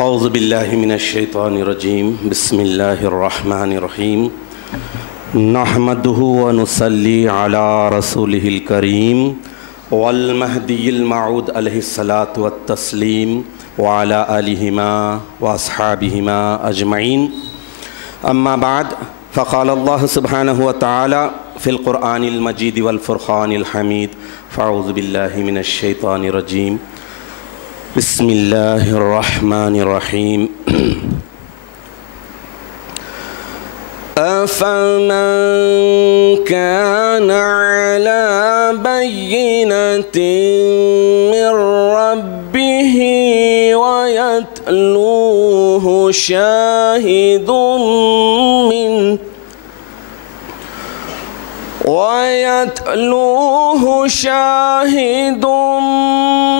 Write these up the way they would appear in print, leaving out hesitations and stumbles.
اعوذ باللہ من الشیطان الرجیم بسم اللہ الرحمن الرحیم نحمدہ ونصلی علی رسولہ الکریم والمہدی الموعود علیہ الصلاۃ والتسلیم وعلی آلہما واصحابہما اجمعین اما بعد فقال اللہ سبحانہ وتعالی فی القرآن المجید والفرقان الحمید فاعوذ باللہ من الشیطان الرجیم بسم اللہ الرحمن الرحیم أَفَمَنْ كَانَ عَلَى بَيِّنَةٍ مِّن رَّبِّهِ وَيَتْلُوهُ شَاهِدٌ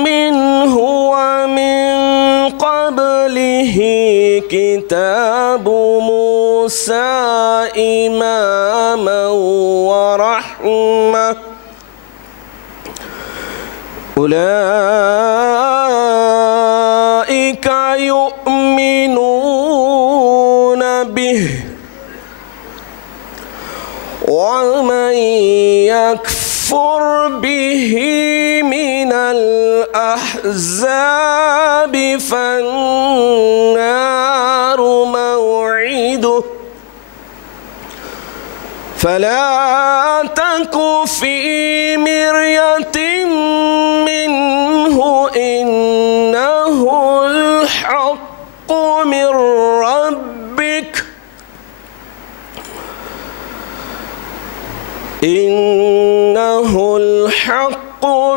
مِّنْهُ وَمِن قَبْلِهِ كِتَابُ موسى إماما ورحمة أولئك يؤمنون به ومن يكفر به من الأحزاب فالنار موعده فلا تك في مرية منه إنه الحق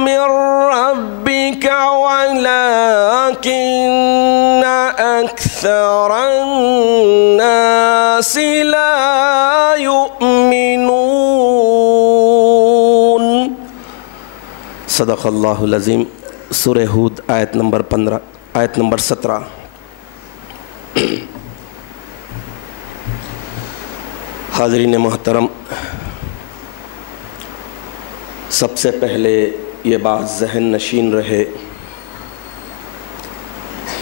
من ربك ولكن أكثر الناس لا يؤمنون صدق اللہ العظیم۔ سورہ ہود آیت نمبر 17۔ حاضرین محترم، سب سے پہلے یہ بات ذہن نشین رہے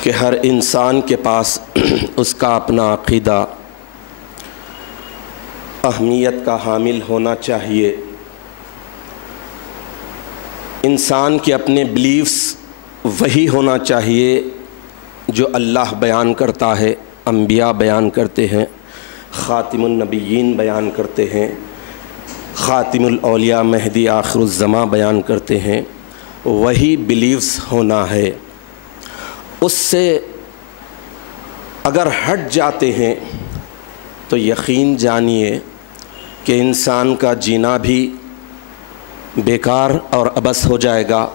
کہ ہر انسان کے پاس اس کا اپنا عقیدہ اہمیت کا حامل ہونا چاہیے۔ انسان کے اپنے بلیفز وہی ہونا چاہیے جو اللہ بیان کرتا ہے، انبیاء بیان کرتے ہیں، خاتم النبیین بیان کرتے ہیں، خاتم الاولیاء مہدی آخر الزماں بیان کرتے ہیں، وہی بلیفز ہونا ہے۔ اس سے اگر ہٹ جاتے ہیں تو یقین جانیے کہ انسان کا جینا بھی بیکار اور عبث ہو جائے گا،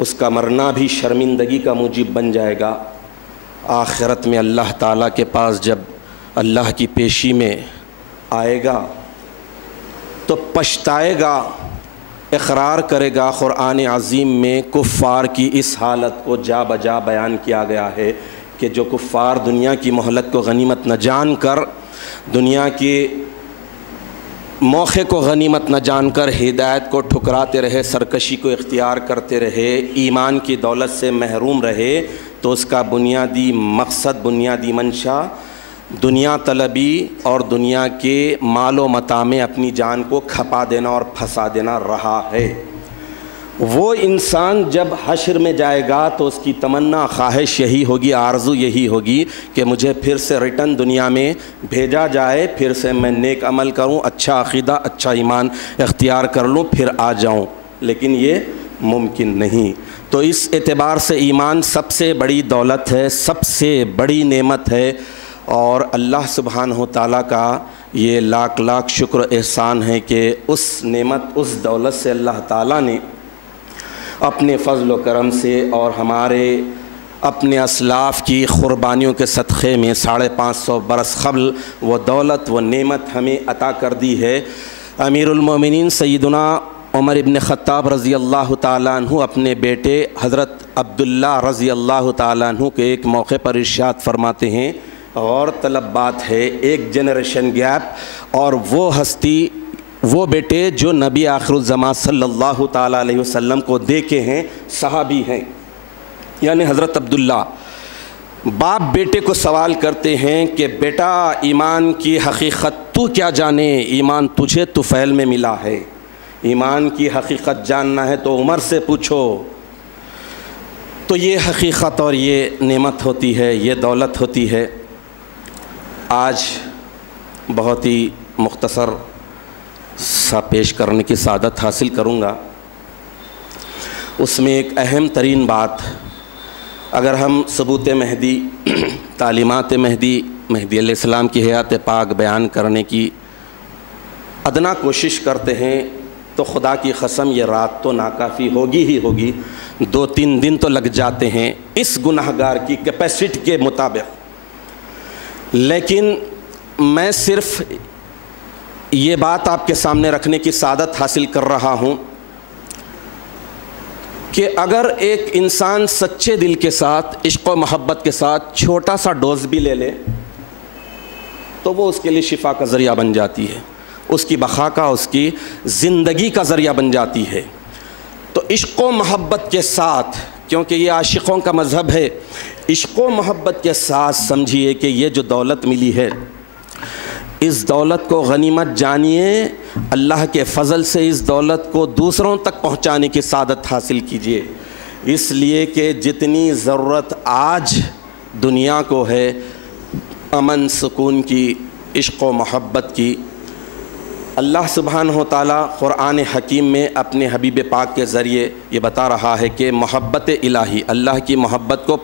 اس کا مرنا بھی شرمندگی کا موجب بن جائے گا۔ آخرت میں اللہ تعالیٰ کے پاس جب اللہ کی پیشی میں آئے گا تو پچھتائے گا، اقرار کرے گا۔ قرآن عظیم میں کفار کی اس حالت کو جا بجا بیان کیا گیا ہے کہ جو کفار دنیا کی مہلت کو غنیمت نہ جان کر، دنیا کے موقع کو غنیمت نہ جان کر ہدایت کو ٹھکراتے رہے، سرکشی کو اختیار کرتے رہے، ایمان کی دولت سے محروم رہے، تو اس کا بنیادی مقصد، بنیادی منشا دنیا طلبی اور دنیا کے مال و متاع میں اپنی جان کو کھپا دینا اور پھنسا دینا رہا ہے۔ وہ انسان جب حشر میں جائے گا تو اس کی تمنا، خواہش یہی ہوگی، آرزو یہی ہوگی کہ مجھے پھر سے ریٹرن دنیا میں بھیجا جائے، پھر سے میں نیک عمل کروں، اچھا عقیدہ، اچھا ایمان اختیار کر لوں، پھر آ جاؤں، لیکن یہ ممکن نہیں۔ تو اس اعتبار سے ایمان سب سے بڑی دولت ہے، سب سے بڑی نعمت ہے، اور اللہ سبحانہ تعالیٰ کا یہ لاکھ لاکھ شکر احسان ہے کہ اس نعمت، اس دولت سے اللہ تعالیٰ نے اپنے فضل و کرم سے اور ہمارے اپنے اسلاف کی قربانیوں کے صدقے میں 550 برس قبل وہ دولت، وہ نعمت ہمیں عطا کر دی ہے۔ امیر المومنین سیدنا عمر ابن خطاب رضی اللہ تعالیٰ عنہ اپنے بیٹے حضرت عبداللہ رضی اللہ تعالیٰ عنہ کے ایک موقع پر ارشاد فرماتے ہیں، غور طلب بات ہے، ایک جنریشن گیپ، اور وہ ہستی، وہ بیٹے جو نبی آخر الزماں صلی اللہ تعالیٰ علیہ وسلم کو دیکھے ہیں، صحابی ہیں، یعنی حضرت عبداللہ، باپ بیٹے کو سوال کرتے ہیں کہ بیٹا ایمان کی حقیقت تو کیا جانے، ایمان تجھے طفیل میں ملا ہے، ایمان کی حقیقت جاننا ہے تو عمر سے پوچھو۔ تو یہ حقیقت اور یہ نعمت ہوتی ہے، یہ دولت ہوتی ہے۔ آج بہت ہی مختصر سا پیش کرنے کی سعادت حاصل کروں گا۔ اس میں ایک اہم ترین بات، اگر ہم ثبوت مہدی، تعلیمات مہدی علیہ السلام کی حیات پاک بیان کرنے کی ادنا کوشش کرتے ہیں تو خدا کی قسم یہ رات تو ناکافی ہوگی ہی ہوگی، 2-3 دن تو لگ جاتے ہیں اس گناہگار کی کیپیسٹی کے مطابق۔ لیکن میں صرف یہ بات آپ کے سامنے رکھنے کی سعادت حاصل کر رہا ہوں کہ اگر ایک انسان سچے دل کے ساتھ، عشق و محبت کے ساتھ چھوٹا سا ڈوز بھی لے لے تو وہ اس کے لیے شفا کا ذریعہ بن جاتی ہے، اس کی بقا کا، اس کی زندگی کا ذریعہ بن جاتی ہے۔ تو عشق و محبت کے ساتھ، کیونکہ یہ عاشقوں کا مذہب ہے، عشق و محبت کے ساتھ سمجھیے کہ یہ جو دولت ملی ہے، اس دولت کو غنیمت جانیے، اللہ کے فضل سے اس دولت کو دوسروں تک پہنچانے کی سعادت حاصل کیجیے۔ اس لیے کہ جتنی ضرورت آج دنیا کو ہے امن سکون کی، عشق و محبت کی، اللہ سبحانہ و تعالیٰ قرآن حکیم میں اپنے حبیب پاک کے ذریعے یہ بتا رہا ہے کہ محبت الہی، اللہ کی محبت کو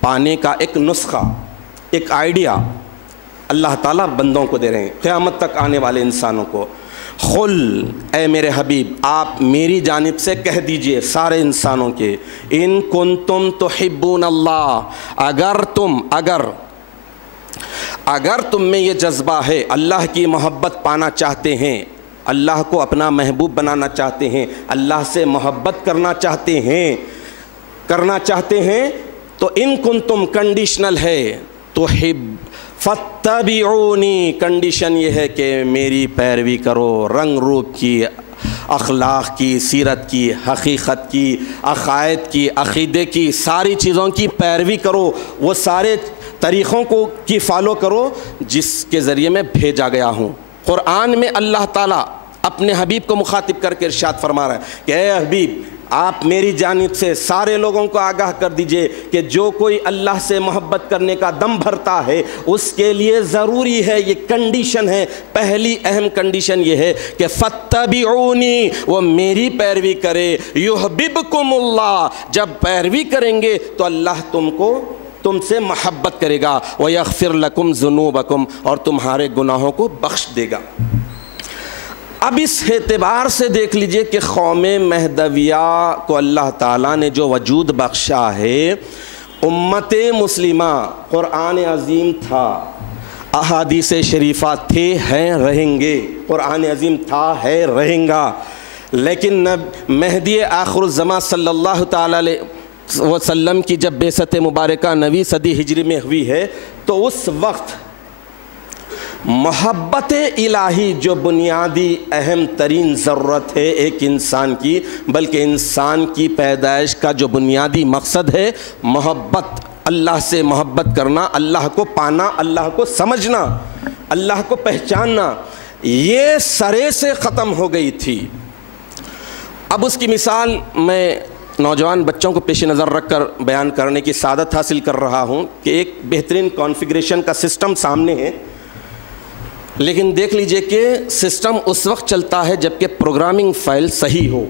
پانے کا ایک نسخہ، ایک آئیڈیا اللہ تعالیٰ بندوں کو دے رہے ہیں، قیامت تک آنے والے انسانوں کو۔ قل، اے میرے حبیب آپ میری جانب سے کہہ دیجئے سارے انسانوں کے، ان کنتم تحبون اللہ، اگر تم میں یہ جذبہ ہے، اللہ کی محبت پانا چاہتے ہیں، اللہ کو اپنا محبوب بنانا چاہتے ہیں، اللہ سے محبت کرنا چاہتے ہیں تو ان کنتم کنڈیشنل ہے، فاتبعونی، کنڈیشن یہ ہے کہ میری پیروی کرو، رنگ روپ کی، اخلاق کی، سیرت کی، حقیقت کی، عقائد کی، عقیدے کی، ساری چیزوں کی پیروی کرو، وہ سارے طریقوں کو کی فالو کرو جس کے ذریعے میں بھیجا گیا ہوں۔ قرآن میں اللہ تعالیٰ اپنے حبیب کو مخاطب کر کے ارشاد فرما رہا ہے کہ اے حبیب آپ میری جانب سے سارے لوگوں کو آگاہ کر دیجئے کہ جو کوئی اللہ سے محبت کرنے کا دم بھرتا ہے اس کے لیے ضروری ہے، یہ کنڈیشن ہے، پہلی اہم کنڈیشن یہ ہے کہ فاتبعونی، وہ میری پیروی کرے، یحببکم اللہ، جب پیروی کریں گے تو اللہ تم سے محبت کرے گا، وَيَغْفِرْ لَكُمْ ذُنُوبَكُمْ، اور تمہارے گناہوں کو بخش دے گا۔ اب اس اعتبار سے دیکھ لیجئے کہ قوم مہدویہ کو اللہ تعالیٰ نے جو وجود بخشا ہے، امت مسلمہ، قرآن عظیم تھا، احادیث شریفہ تھے، ہیں، رہیں گے، قرآن عظیم تھا، ہے، رہیں گا، لیکن مہدی آخر الزمان صلی اللہ تعالیٰ علیہ وسلم کی جب بعثت مبارکہ 9ویں صدی ہجری میں ہوئی ہے تو اس وقت محبت الہی جو بنیادی اہم ترین ضرورت ہے ایک انسان کی، بلکہ انسان کی پیدائش کا جو بنیادی مقصد ہے محبت، اللہ سے محبت کرنا، اللہ کو پانا، اللہ کو سمجھنا، اللہ کو پہچاننا، یہ سرے سے ختم ہو گئی تھی۔ اب اس کی مثال میں نوجوان بچوں کو پیش نظر رکھ کر بیان کرنے کی سعادت حاصل کر رہا ہوں کہ ایک بہترین کانفیگریشن کا سسٹم سامنے ہے، لیکن دیکھ لیجئے کہ سسٹم اس وقت چلتا ہے جبکہ پروگرامنگ فائل صحیح ہو،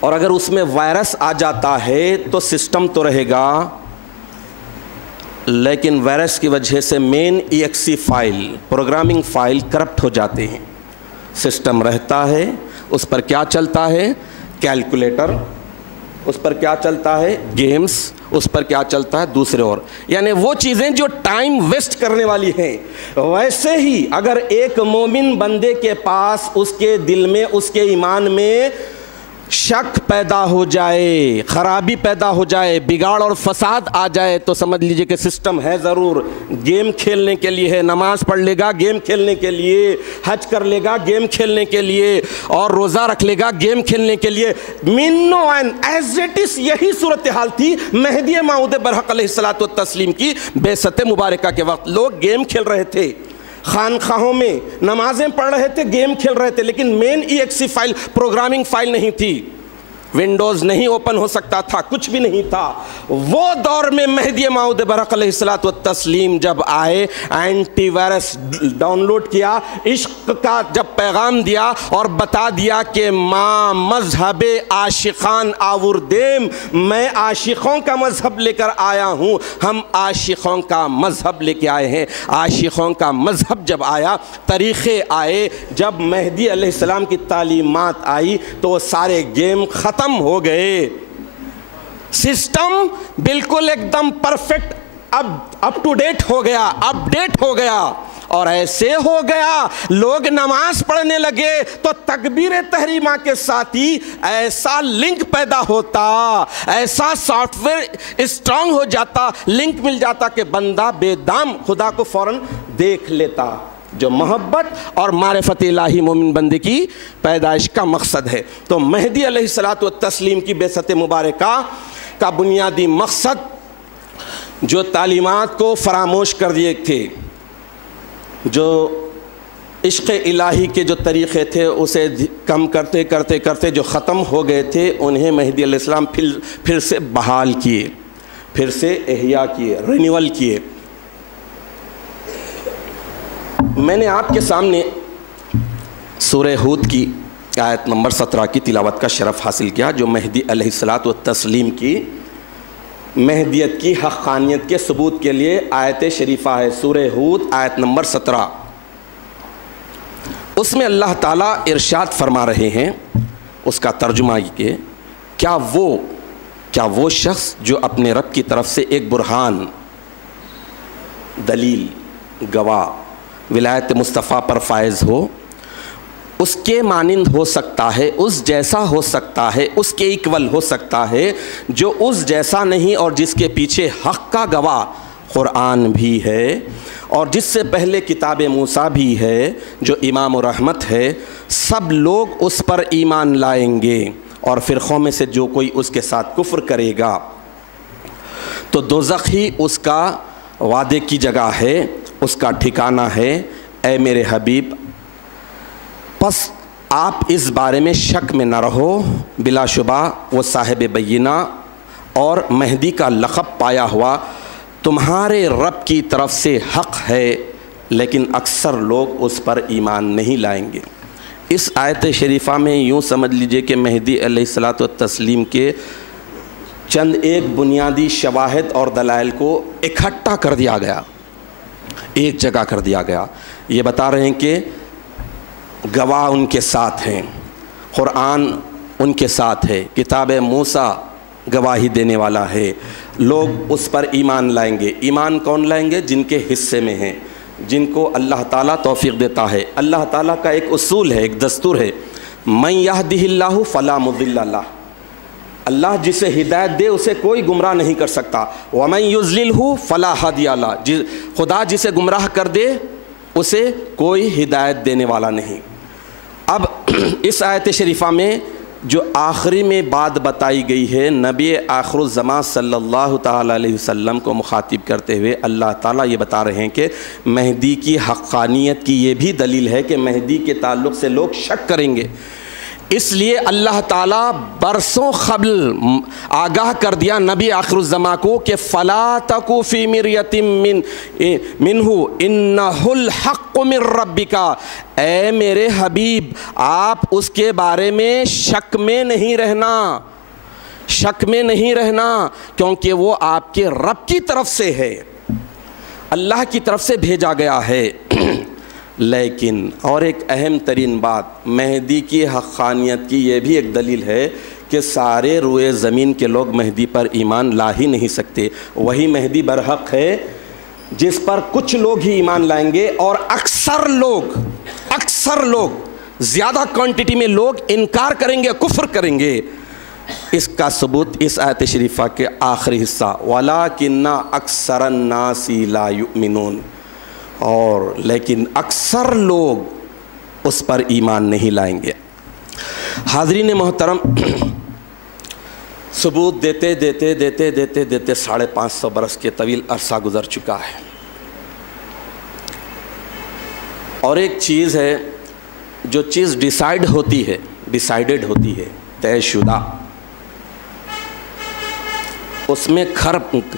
اور اگر اس میں وائرس آ جاتا ہے تو سسٹم تو رہے گا لیکن وائرس کی وجہ سے مین ایکسی فائل، پروگرامنگ فائل کرپٹ ہو جاتے ہیں۔ سسٹم رہتا ہے، اس پر کیا چلتا ہے؟ کیلکولیٹر، اس پر کیا چلتا ہے؟ گیمز، اس پر کیا چلتا ہے؟ دوسرے اور، یعنی وہ چیزیں جو ٹائم ویسٹ کرنے والی ہیں۔ ویسے ہی اگر ایک مومن بندے کے پاس اس کے دل میں، اس کے ایمان میں شک پیدا ہو جائے، خرابی پیدا ہو جائے، بگاڑ اور فساد آ جائے تو سمجھ لیجئے کہ سسٹم ہے ضرور، گیم کھیلنے کے لیے ہے، نماز پڑھ لے گا گیم کھیلنے کے لیے، حج کر لے گا گیم کھیلنے کے لیے، اور روزہ رکھ لے گا گیم کھیلنے کے لیے. منو اینڈ ایز اٹ از یہی صورتحال تھی مہدی موعود برحق علیہ الصلوۃ والتسلیم کی بعثت مبارکہ کے وقت. لوگ گیم کھیل رہے تھے، خانخواہوں میں نمازیں پڑھ رہے تھے، گیم کھیل رہے تھے، لیکن مین EXE فائل، پروگرامنگ فائل نہیں تھی، ونڈوز نہیں اوپن ہو سکتا تھا، کچھ بھی نہیں تھا. وہ دور میں مہدی موعود برحق علیہ الصلوۃ والتسلیم جب آئے، اینٹی وائرس ڈاؤن لوڈ کیا، عشق کا جب پیغام دیا اور بتا دیا کہ ماں مذہب عاشقان آوردیم، میں عاشقوں کا مذہب لے کر آیا ہوں، ہم عاشقوں کا مذہب لے کے آئے ہیں. عاشقوں کا مذہب جب آیا، طریقے آئے، جب مہدی علیہ السلام کی تعلیمات آئی تو وہ سارے گیم ختم ہو گئے. سسٹم بالکل ایک دم پرفیکٹ اپ ٹو ڈیٹ ہو گیا، اپ ڈیٹ ہو گیا. اور ایسے ہو گیا، لوگ نماز پڑھنے لگے تو تکبیر تحریمہ کے ساتھ ہی ایسا لنک پیدا ہوتا، ایسا سافٹ ویئر اسٹرانگ ہو جاتا، لنک مل جاتا کہ بندہ بے دام خدا کو فوراً دیکھ لیتا، جو محبت اور معرفت الہی مومن بندے کی پیدائش کا مقصد ہے. تو مہدی علیہ الصلوۃ والتسلیم کی بعثت مبارکہ کا بنیادی مقصد جو تعلیمات کو فراموش کر دیے تھے، جو عشق الہی کے جو طریقے تھے اسے کم کرتے کرتے کرتے جو ختم ہو گئے تھے، انہیں مہدی علیہ السلام پھر سے بحال کیے، پھر سے احیاء کیے، رینیول کیے. میں نے آپ کے سامنے سورہ ہود کی آیت نمبر 17 کی تلاوت کا شرف حاصل کیا، جو مہدی علیہ الصلوۃ والتسلیم کی مہدیت کی حقانیت کے ثبوت کے لیے آیت شریفہ ہے. سورہ ہود آیت نمبر 17، اس میں اللہ تعالیٰ ارشاد فرما رہے ہیں، اس کا ترجمہ یہ کہ کیا وہ شخص جو اپنے رب کی طرف سے ایک برہان، دلیل، گواہ، ولایت مصطفیٰ پر فائز ہو، اس کے مانند ہو سکتا ہے، اس جیسا ہو سکتا ہے، اس کے ایکول ہو سکتا ہے جو اس جیسا نہیں، اور جس کے پیچھے حق کا گواہ قرآن بھی ہے، اور جس سے پہلے کتاب موسیٰ بھی ہے جو امام الرحمت ہے. سب لوگ اس پر ایمان لائیں گے، اور فرقوں میں سے جو کوئی اس کے ساتھ کفر کرے گا تو دوزخ ہی اس کا وعدے کی جگہ ہے، اس کا ٹھکانہ ہے. اے میرے حبیب، پس آپ اس بارے میں شک میں نہ رہو، بلا شبہ وہ صاحب بینہ اور مہدی کا لقب پایا ہوا تمہارے رب کی طرف سے حق ہے، لیکن اکثر لوگ اس پر ایمان نہیں لائیں گے. اس آیت شریفہ میں یوں سمجھ لیجئے کہ مہدی علیہ الصلوۃ والتسلیم کے چند ایک بنیادی شواہد اور دلائل کو اکٹھا کر دیا گیا، ایک جگہ کر دیا گیا. یہ بتا رہے ہیں کہ گواہ ان کے ساتھ ہیں، قرآن ان کے ساتھ ہے، کتاب موسیٰ گواہی دینے والا ہے، لوگ اس پر ایمان لائیں گے. ایمان کون لائیں گے؟ جن کے حصے میں ہیں، جن کو اللہ تعالیٰ توفیق دیتا ہے. اللہ تعالیٰ کا ایک اصول ہے، ایک دستور ہے، من یہدہ اللہ فلا مضل لہ، اللہ جسے ہدایت دے اسے کوئی گمراہ نہیں کر سکتا. ومن یضللہ فلا ہادی لہ، خدا جسے گمراہ کر دے اسے کوئی ہدایت دینے والا نہیں. اب اس آیت شریفہ میں جو آخری میں بات بتائی گئی ہے، نبی آخر الزمان صلی اللہ تعالیٰ علیہ وسلم کو مخاطب کرتے ہوئے اللہ تعالیٰ یہ بتا رہے ہیں کہ مہدی کی حقانیت کی یہ بھی دلیل ہے کہ مہدی کے تعلق سے لوگ شک کریں گے. اس لیے اللہ تعالیٰ برسوں قبل آگاہ کر دیا نبی آخر الزمان کو کہ فَلَا تَكُ فِي مِرْيَةٍ مِّنْهُ إِنَّهُ الْحَقُّ مِنْ رَبِّكَ. اے میرے حبیب، آپ اس کے بارے میں شک میں نہیں رہنا، شک میں نہیں رہنا، کیونکہ وہ آپ کے رب کی طرف سے ہے، اللہ کی طرف سے بھیجا گیا ہے. لیکن اور ایک اہم ترین بات مہدی کی حقانیت کی یہ بھی ایک دلیل ہے کہ سارے روئے زمین کے لوگ مہدی پر ایمان لا ہی نہیں سکتے. وہی مہدی برحق ہے جس پر کچھ لوگ ہی ایمان لائیں گے، اور اکثر لوگ زیادہ کوانٹٹی میں لوگ انکار کریں گے، کفر کریں گے۔ اس کا ثبوت اس آیت شریفہ کے آخری حصہ وَلَٰكِنَّ أَكْثَرَ النَّاسِ لَا يُؤْمِنُونَ، اور لیکن اکثر لوگ اس پر ایمان نہیں لائیں گے۔ حاضرین محترم، ثبوت دیتے دیتے دیتے دیتے دیتے 550 برس کے طویل عرصہ گزر چکا ہے، اور ایک چیز ہے، جو چیز ڈیسائیڈ ہوتی ہے، ڈیسائیڈڈ ہوتی ہے، طے شدہ، اس میں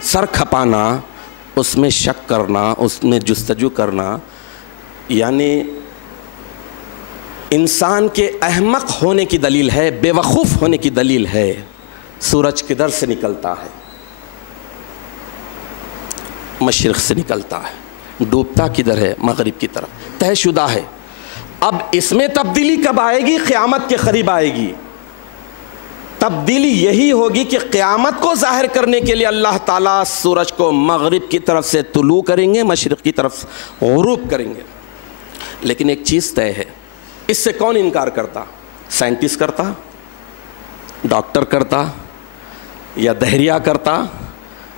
سر کھپانا، اس میں شک کرنا، اس میں جستجو کرنا، یعنی انسان کے احمق ہونے کی دلیل ہے، بے وقوف ہونے کی دلیل ہے۔ سورج کدھر سے نکلتا ہے؟ مشرق سے نکلتا ہے، ڈوبتا کدھر ہے؟ مغرب کی طرف، طے شدہ ہے۔ اب اس میں تبدیلی کب آئے گی؟ قیامت کے قریب آئے گی۔ تبدیلی یہی ہوگی کہ قیامت کو ظاہر کرنے کے لیے اللہ تعالیٰ سورج کو مغرب کی طرف سے طلوع کریں گے، مشرق کی طرف غروب کریں گے۔ لیکن ایک چیز طے ہے، اس سے کون انکار کرتا؟ سائنٹسٹ کرتا، ڈاکٹر کرتا، یا دہریہ کرتا،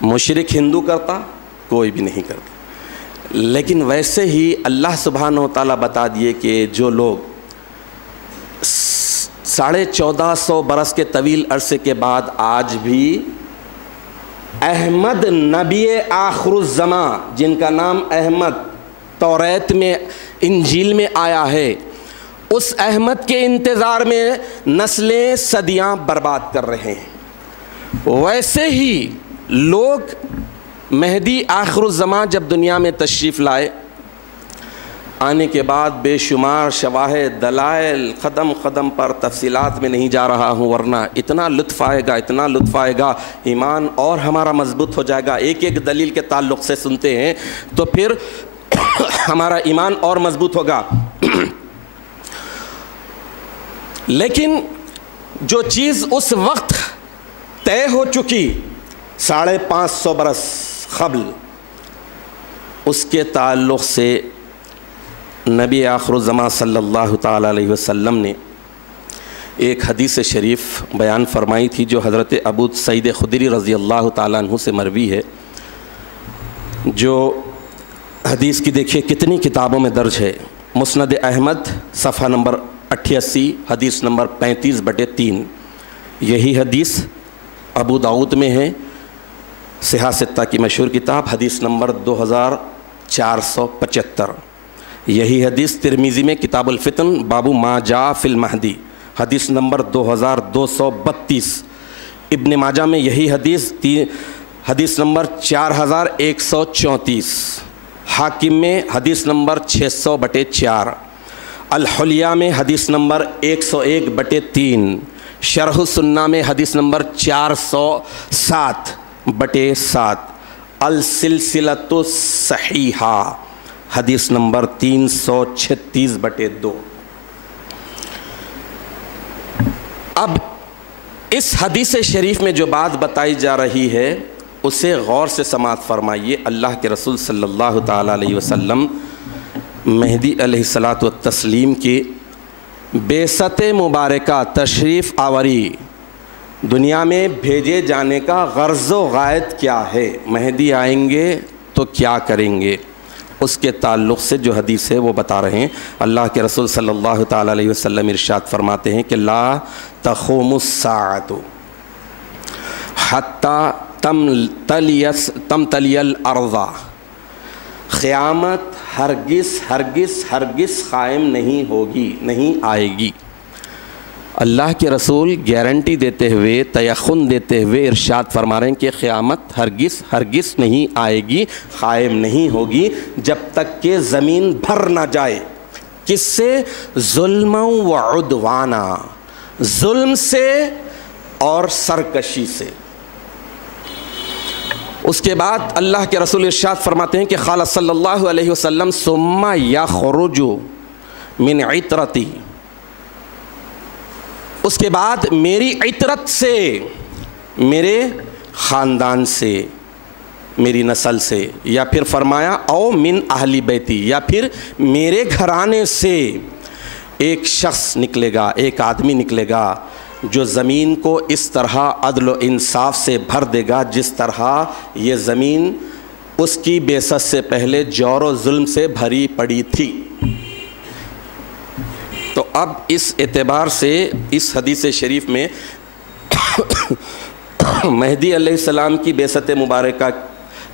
مشرک ہندو کرتا؟ کوئی بھی نہیں کرتا۔ لیکن ویسے ہی اللہ سبحانہ و تعالیٰ بتا دیے کہ جو لوگ 1450 برس کے طویل عرصے کے بعد آج بھی احمد نبی آخر الزمان، جن کا نام احمد توریت میں انجیل میں آیا ہے، اس احمد کے انتظار میں نسلیں صدیاں برباد کر رہے ہیں، ویسے ہی لوگ مہدی آخر الزمان جب دنیا میں تشریف لائے، آنے کے بعد بے شمار شواہد، دلائل، قدم قدم پر تفصیلات میں نہیں جا رہا ہوں، ورنہ اتنا لطف آئے گا، اتنا لطف آئے گا، ایمان اور ہمارا مضبوط ہو جائے گا۔ ایک ایک دلیل کے تعلق سے سنتے ہیں تو پھر ہمارا ایمان اور مضبوط ہوگا۔ لیکن جو چیز اس وقت طے ہو چکی 550 برس قبل، اس کے تعلق سے نبی آخر الزمان صلی اللہ تعالیٰ علیہ وسلم نے ایک حدیث شریف بیان فرمائی تھی، جو حضرت ابو سعید خدری رضی اللہ تعالیٰ عنہ سے مروی ہے، جو حدیث کی دیکھیے کتنی کتابوں میں درج ہے۔ مسند احمد صفحہ نمبر 88، حدیث نمبر 35/3۔ یہی حدیث ابو داؤد میں ہے، صحاح ستہ کی مشہور کتاب، حدیث نمبر 2475۔ یہی حدیث ترمذی میں کتاب الفتن باب ما جاء فی المہدی، حدیث نمبر 2232۔ ابن ماجہ میں یہی حدیث نمبر 4134۔ حاکم میں حدیث نمبر 600/4۔ الحلیہ میں حدیث نمبر 101/3۔ شرح السنہ میں حدیث نمبر 407/7۔ السلسلۃ الصحیحہ حدیث نمبر 336/2۔ اب اس حدیث شریف میں جو بات بتائی جا رہی ہے اسے غور سے سماعت فرمائیے۔ اللہ کے رسول صلی اللہ تعالیٰ علیہ وسلم مہدی علیہ الصلاۃ والتسلیم کی بعثت مبارکہ، تشریف آوری، دنیا میں بھیجے جانے کا غرض و غایت کیا ہے، مہدی آئیں گے تو کیا کریں گے، اس کے تعلق سے جو حدیث ہے وہ بتا رہے ہیں۔ اللہ کے رسول صلی اللہ تعالیٰ علیہ وسلم ارشاد فرماتے ہیں کہ لا تقوم الساعۃ حتی تمتلی الارض، قیامت ہرگز ہرگز ہرگز قائم نہیں ہوگی، نہیں آئے گی۔ اللہ کے رسول گارنٹی دیتے ہوئے، تیقن دیتے ہوئے ارشاد فرما رہے ہیں کہ قیامت ہرگز ہرگز نہیں آئے گی، قائم نہیں ہوگی، جب تک کہ زمین بھر نہ جائے۔ کس سے؟ ظلم و عدوانا، ظلم سے اور سرکشی سے۔ اس کے بعد اللہ کے رسول ارشاد فرماتے ہیں کہ قال صلی اللہ علیہ وسلم ثم یخرج من عطرتی، اس کے بعد میری عطرت سے، میرے خاندان سے، میری نسل سے، یا پھر فرمایا او من اہل بیتی، یا پھر میرے گھرانے سے، ایک شخص نکلے گا، ایک آدمی نکلے گا جو زمین کو اس طرح عدل و انصاف سے بھر دے گا جس طرح یہ زمین اس کی بعثت سے پہلے جور و ظلم سے بھری پڑی تھی۔ تو اب اس اعتبار سے اس حدیث شریف میں مہدی علیہ السلام کی بعثت مبارکہ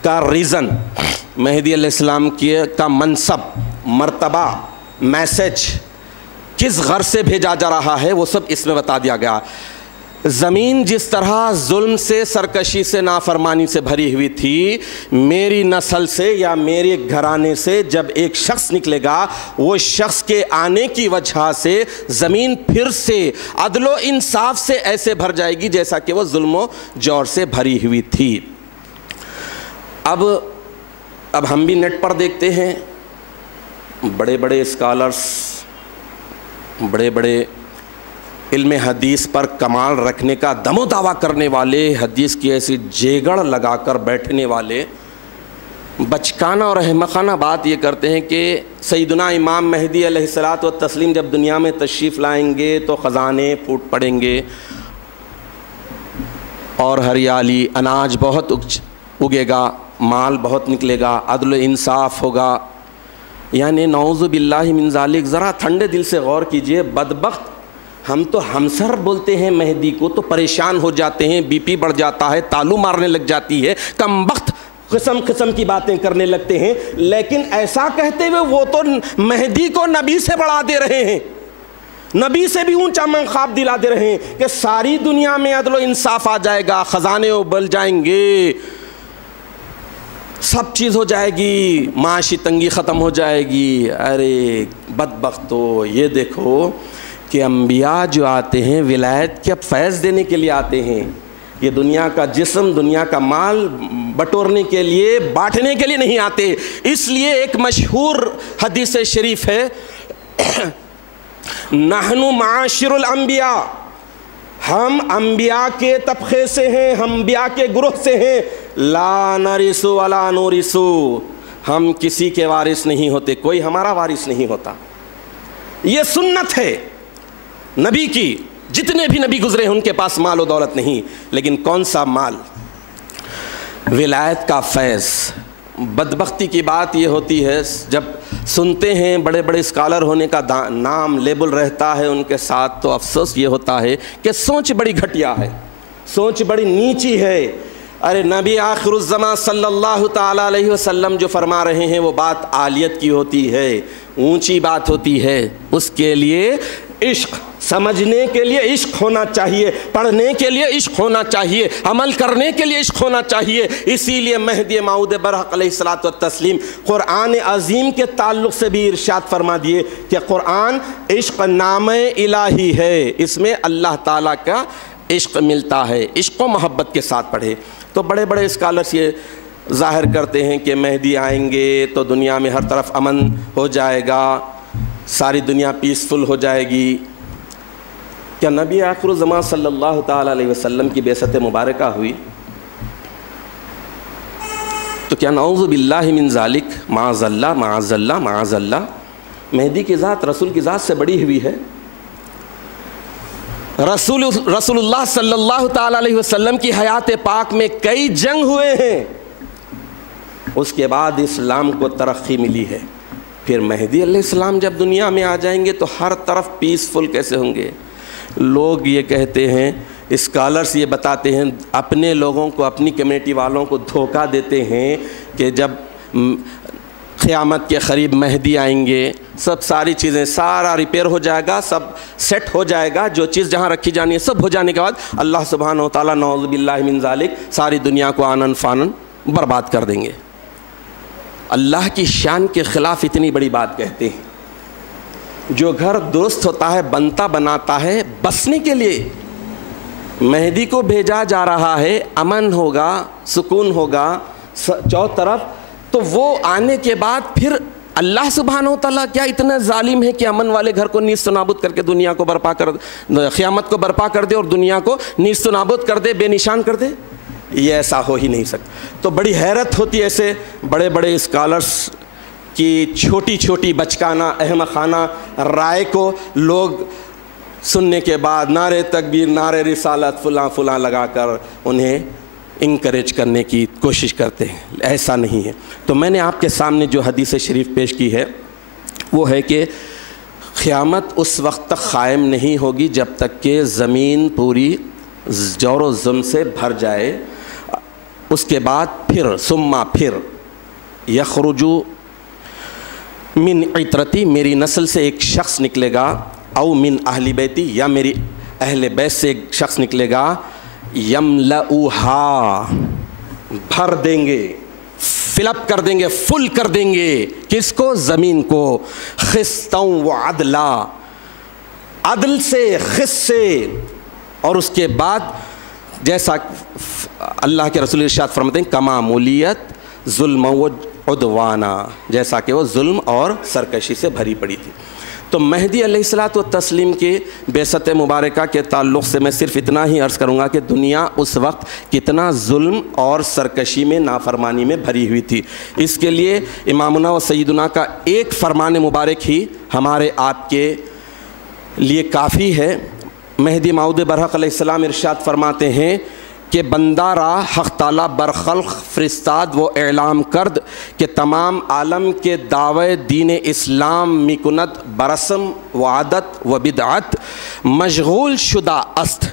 کا ریزن، مہدی علیہ السلام کا منصب، مرتبہ، میسج کس غرض سے بھیجا جا رہا ہے وہ سب اس میں بتا دیا گیا۔ زمین جس طرح ظلم سے، سرکشی سے، نافرمانی سے بھری ہوئی تھی، میری نسل سے یا میرے گھرانے سے جب ایک شخص نکلے گا، وہ شخص کے آنے کی وجہ سے زمین پھر سے عدل و انصاف سے ایسے بھر جائے گی جیسا کہ وہ ظلم و جور سے بھری ہوئی تھی۔ اب ہم بھی نیٹ پر دیکھتے ہیں، بڑے بڑے اسکالرز، بڑے بڑے علم حدیث پر کمال رکھنے کا دم و دعویٰ کرنے والے، حدیث کی ایسی جیگڑ لگا کر بیٹھنے والے بچکانہ اور احمقانہ بات یہ کرتے ہیں کہ سیدنا امام مہدی علیہ الصلاۃ والتسلیم جب دنیا میں تشریف لائیں گے تو خزانے پھوٹ پڑیں گے اور ہریالی، اناج بہت اگے گا، مال بہت نکلے گا، عدل و انصاف ہوگا۔ یعنی نعوذ باللہ من ذالک، ذرا ٹھنڈے دل سے غور کیجئے، بدبخت ہم تو ہمسر بولتے ہیں مہدی کو تو پریشان ہو جاتے ہیں، بی پی بڑھ جاتا ہے، تالو مارنے لگ جاتی ہے، کم بخت قسم قسم کی باتیں کرنے لگتے ہیں، لیکن ایسا کہتے ہوئے وہ تو مہدی کو نبی سے بڑھا دے رہے ہیں، نبی سے بھی اونچا منخاب دلا دے رہے ہیں کہ ساری دنیا میں عدل و انصاف آ جائے گا، خزانے ابل جائیں گے، سب چیز ہو جائے گی، معاشی تنگی ختم ہو جائے گی۔ ارے بدبختو، یہ دیکھو کہ انبیاء جو آتے ہیں ولایت کے فیض دینے کے لیے آتے ہیں، یہ دنیا کا جسم، دنیا کا مال بٹورنے کے لیے، بانٹنے کے لیے نہیں آتے۔ اس لیے ایک مشہور حدیث شریف ہے، نحن معاشر الانبیاء، ہم انبیاء کے طبقے سے ہیں، ہم انبیاء کے گروہ سے ہیں، لا نرث ولا نورث، ہم کسی کے وارث نہیں ہوتے، کوئی ہمارا وارث نہیں ہوتا۔ یہ سنت ہے نبی کی، جتنے بھی نبی گزرے ہیں ان کے پاس مال و دولت نہیں، لیکن کون سا مال؟ ولایت کا فیض۔ بدبختی کی بات یہ ہوتی ہے جب سنتے ہیں بڑے بڑے اسکالر ہونے کا نام لیبل رہتا ہے ان کے ساتھ، تو افسوس یہ ہوتا ہے کہ سوچ بڑی گھٹیا ہے، سوچ بڑی نیچی ہے۔ ارے نبی آخر الزمان صلی اللہ تعالیٰ علیہ وسلم جو فرما رہے ہیں وہ بات عالیت کی ہوتی ہے، اونچی بات ہوتی ہے، اس کے لیے عشق، سمجھنے کے لیے عشق ہونا چاہیے، پڑھنے کے لیے عشق ہونا چاہیے، عمل کرنے کے لیے عشق ہونا چاہیے۔ اسی لیے مہدی موعود برحق علیہ الصلاۃ والتسلیم قرآن عظیم کے تعلق سے بھی ارشاد فرما دیے کہ قرآن عشق نام الہی ہے، اس میں اللہ تعالیٰ کا عشق ملتا ہے، عشق و محبت کے ساتھ پڑھے۔ تو بڑے بڑے اسکالرس یہ ظاہر کرتے ہیں کہ مہدی آئیں گے تو دنیا میں ہر طرف امن ہو جائے گا، ساری دنیا پیسفل ہو جائے گی۔ کیا نبی آخر الزمان صلی اللہ تعالیٰ علیہ وسلم کی بعثت مبارکہ ہوئی تو کیا نعوذ باللہ من ذالک، معاذ اللہ معاذ اللہ معاذ اللہ، مہدی کی ذات رسول کی ذات سے بڑی ہوئی ہے؟ رسول اللہ صلی اللہ تعالیٰ علیہ وسلم کی حیات پاک میں کئی جنگ ہوئے ہیں، اس کے بعد اسلام کو ترقی ملی ہے۔ پھر مہدی علیہ السلام جب دنیا میں آ جائیں گے تو ہر طرف پیسفل کیسے ہوں گے؟ لوگ یہ کہتے ہیں، اسکالرز یہ بتاتے ہیں، اپنے لوگوں کو، اپنی کمیونٹی والوں کو دھوکہ دیتے ہیں کہ جب قیامت کے قریب مہدی آئیں گے، سب ساری چیزیں، سارا ریپیئر ہو جائے گا، سب سیٹ ہو جائے گا، جو چیز جہاں رکھی جانی ہے سب ہو جانے کے بعد اللہ سبحانہ و تعالیٰ نعوذ باللہ من ذالک ساری دنیا کو آنن فانن برباد کر دیں گے۔ اللہ کی شان کے خلاف اتنی بڑی بات کہتے ہیں۔ جو گھر درست ہوتا ہے، بنتا بناتا ہے بسنے کے لیے، مہدی کو بھیجا جا رہا ہے، امن ہوگا، سکون ہوگا چو طرف، تو وہ آنے کے بعد پھر اللہ سبحانہ و تعالیٰ کیا اتنا ظالم ہے کہ امن والے گھر کو نیست و نابود کر کے دنیا کو برپا کر، قیامت کو برپا کر دے اور دنیا کو نیست و نابود کر دے، بے نشان کر دے؟ یہ ایسا ہو ہی نہیں سکتا۔ تو بڑی حیرت ہوتی ہے ایسے بڑے بڑے اسکالرس کی چھوٹی چھوٹی بچکانہ احمقانہ رائے کو لوگ سننے کے بعد نعرے تکبیر، نعرے رسالت، فلاں فلاں لگا کر انہیں انکریج کرنے کی کوشش کرتے ہیں. ایسا نہیں ہے. تو میں نے آپ کے سامنے جو حدیث شریف پیش کی ہے وہ ہے کہ قیامت اس وقت تک قائم نہیں ہوگی جب تک کہ زمین پوری جور و ظلم سے بھر جائے. اس کے بعد پھر یخرجو من عطرتی، میری نسل سے ایک شخص نکلے گا، او من اہل بیتی، یا میری اہل بیت سے ایک شخص نکلے گا، یملؤہا، بھر دیں گے، فل اپ کر دیں گے، فل کر دیں گے. کس کو؟ زمین کو. قسطا وعدلا، عدل سے، قسط سے. اور اس کے بعد جیسا اللہ کے رسول ارشاد فرماتے ہیں کما مولیت ظلم و عدوانا، جیسا کہ وہ ظلم اور سرکشی سے بھری پڑی تھی. تو مہدی علیہ الصلوۃ والتسلیم کے بعثت مبارکہ کے تعلق سے میں صرف اتنا ہی عرض کروں گا کہ دنیا اس وقت کتنا ظلم اور سرکشی میں، نافرمانی میں بھری ہوئی تھی. اس کے لیے امامنا و سیدنا کا ایک فرمان مبارک ہی ہمارے آپ کے لیے کافی ہے. مہدی موعود برحق علیہ السلام ارشاد فرماتے ہیں کہ بندہ را حق تعالیٰ برخلق فرستاد و اعلام کرد کہ تمام عالم کے دعوے دین اسلام میکنت برسم و عادت و بدعت مشغول شدہ است.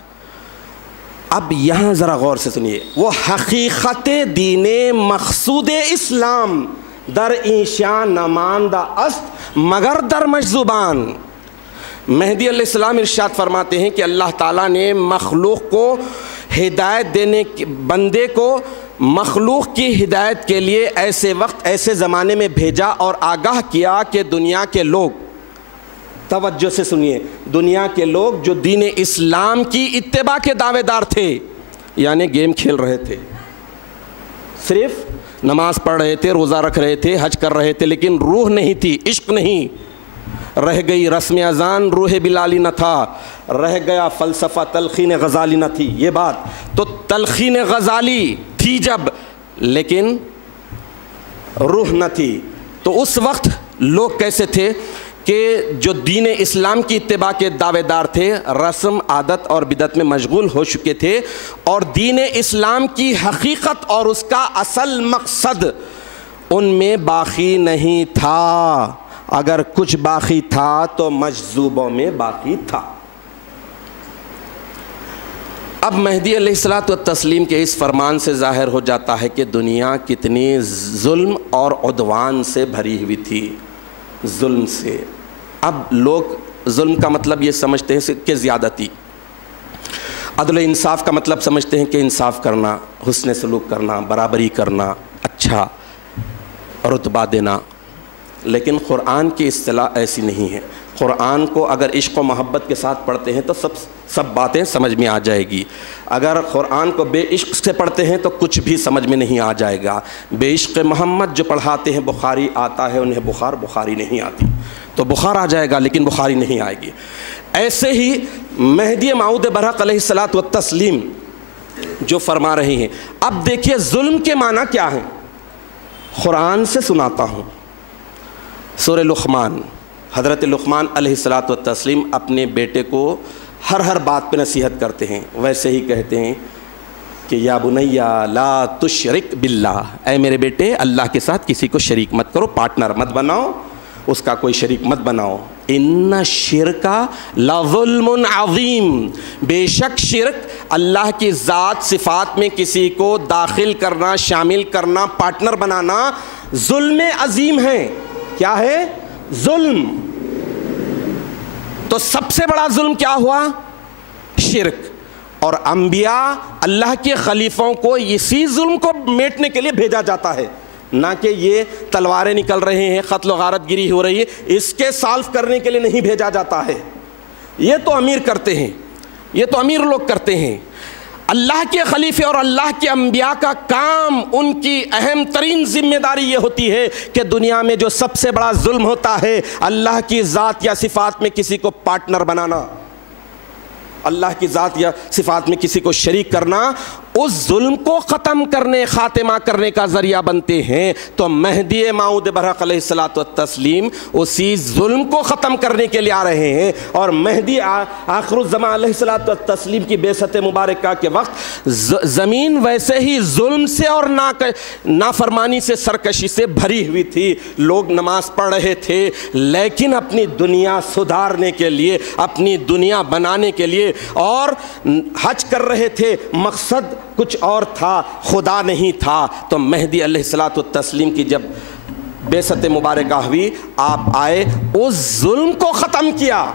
اب یہاں ذرا غور سے سنیے، وہ حقیقت دین مقصود اسلام در اینشاں نماندہ است مگر در مجذوبان. مہدی علیہ السلام ارشاد فرماتے ہیں کہ اللہ تعالیٰ نے مخلوق کو ہدایت دینے، بندے کو مخلوق کی ہدایت کے لیے ایسے وقت، ایسے زمانے میں بھیجا اور آگاہ کیا کہ دنیا کے لوگ، توجہ سے سنیے، دنیا کے لوگ جو دین اسلام کی اتباع کے دعوے دار تھے، یعنی گیم کھیل رہے تھے، صرف نماز پڑھ رہے تھے، روزہ رکھ رہے تھے، حج کر رہے تھے، لیکن روح نہیں تھی، عشق نہیں. رہ گئی رسم اذان، روح بلالی نہ تھا. رہ گیا فلسفہ، تلقین غزالی نہ تھی. یہ بات تو تلقین غزالی تھی جب، لیکن روح نہ تھی. تو اس وقت لوگ کیسے تھے کہ جو دین اسلام کی اتباع کے دعوے دار تھے، رسم عادت اور بدعت میں مشغول ہو چکے تھے، اور دین اسلام کی حقیقت اور اس کا اصل مقصد ان میں باقی نہیں تھا. اگر کچھ باقی تھا تو مجذوبوں میں باقی تھا. اب مہدی علیہ الصلوۃ والتسلیم کے اس فرمان سے ظاہر ہو جاتا ہے کہ دنیا کتنی ظلم اور عدوان سے بھری ہوئی تھی. ظلم سے، اب لوگ ظلم کا مطلب یہ سمجھتے ہیں کہ زیادتی، عدل و انصاف کا مطلب سمجھتے ہیں کہ انصاف کرنا، حسن سلوک کرنا، برابری کرنا، اچھا رتبہ دینا. لیکن قرآن کی اصطلاح ایسی نہیں ہے. قرآن کو اگر عشق و محبت کے ساتھ پڑھتے ہیں تو سب باتیں سمجھ میں آ جائے گی. اگر قرآن کو بے عشق سے پڑھتے ہیں تو کچھ بھی سمجھ میں نہیں آ جائے گا. بے عشق محمد جو پڑھاتے ہیں بخاری آتا ہے، انہیں بخاری نہیں آتی. تو بخار آ جائے گا لیکن بخاری نہیں آئے گی. ایسے ہی مہدی موعود برحق علیہ الصلوۃ والتسلیم جو فرما رہے ہیں. اب دیکھیے ظلم کے معنی کیا ہیں. قرآن سے سناتا ہوں. سورہ لقمان، حضرت لقمان علیہ الصلوۃ والتسلیم اپنے بیٹے کو ہر بات پہ نصیحت کرتے ہیں. ویسے ہی کہتے ہیں کہ یا بنیا لا تشرک باللہ، اے میرے بیٹے اللہ کے ساتھ کسی کو شریک مت کرو، پارٹنر مت بناؤ، اس کا کوئی شریک مت بناؤ. ان الشرک لظلم عظیم، بے شک شرک، اللہ کی ذات صفات میں کسی کو داخل کرنا، شامل کرنا، پارٹنر بنانا ظلم عظیم ہے. کیا ہے؟ ظلم. تو سب سے بڑا ظلم کیا ہوا؟ شرک. اور انبیاء اللہ کے خلیفوں کو اسی ظلم کو میٹنے کے لیے بھیجا جاتا ہے، نہ کہ یہ تلواریں نکل رہے ہیں، قتل و غارت گری ہو رہی ہے، اس کے سالو کرنے کے لیے نہیں بھیجا جاتا ہے. یہ تو امیر کرتے ہیں، یہ تو امیر لوگ کرتے ہیں. اللہ کے خلیفے اور اللہ کے انبیاء کا کام، ان کی اہم ترین ذمہ داری یہ ہوتی ہے کہ دنیا میں جو سب سے بڑا ظلم ہوتا ہے اللہ کی ذات یا صفات میں کسی کو پارٹنر بنانا، اللہ کی ذات یا صفات میں کسی کو شریک کرنا، اس ظلم کو ختم کرنے خاتمہ کرنے کا ذریعہ بنتے ہیں، تو مہدی موعود برحق علیہ الصلوۃ والتسلیم اسی ظلم کو ختم کرنے کے لیے آ رہے ہیں۔ اور مہدی آخر الزمان علیہ الصلوۃ والتسلیم کی بعثت مبارکہ کے وقت زمین ویسے ہی ظلم سے اور نافرمانی سے، سرکشی سے بھری ہوئی تھی، لوگ نماز پڑھ رہے تھے لیکن اپنی دنیا سدھارنے کے لیے، اپنی دنیا بنانے کے لیے، اور حج کر رہے تھے، مقصد کچھ اور تھا، خدا نہیں تھا۔ تو مہدی علیہ الصلوۃ والتسلیم کی جب بعثت مبارکہ ہوئی، آپ آئے، اس ظلم کو ختم کیا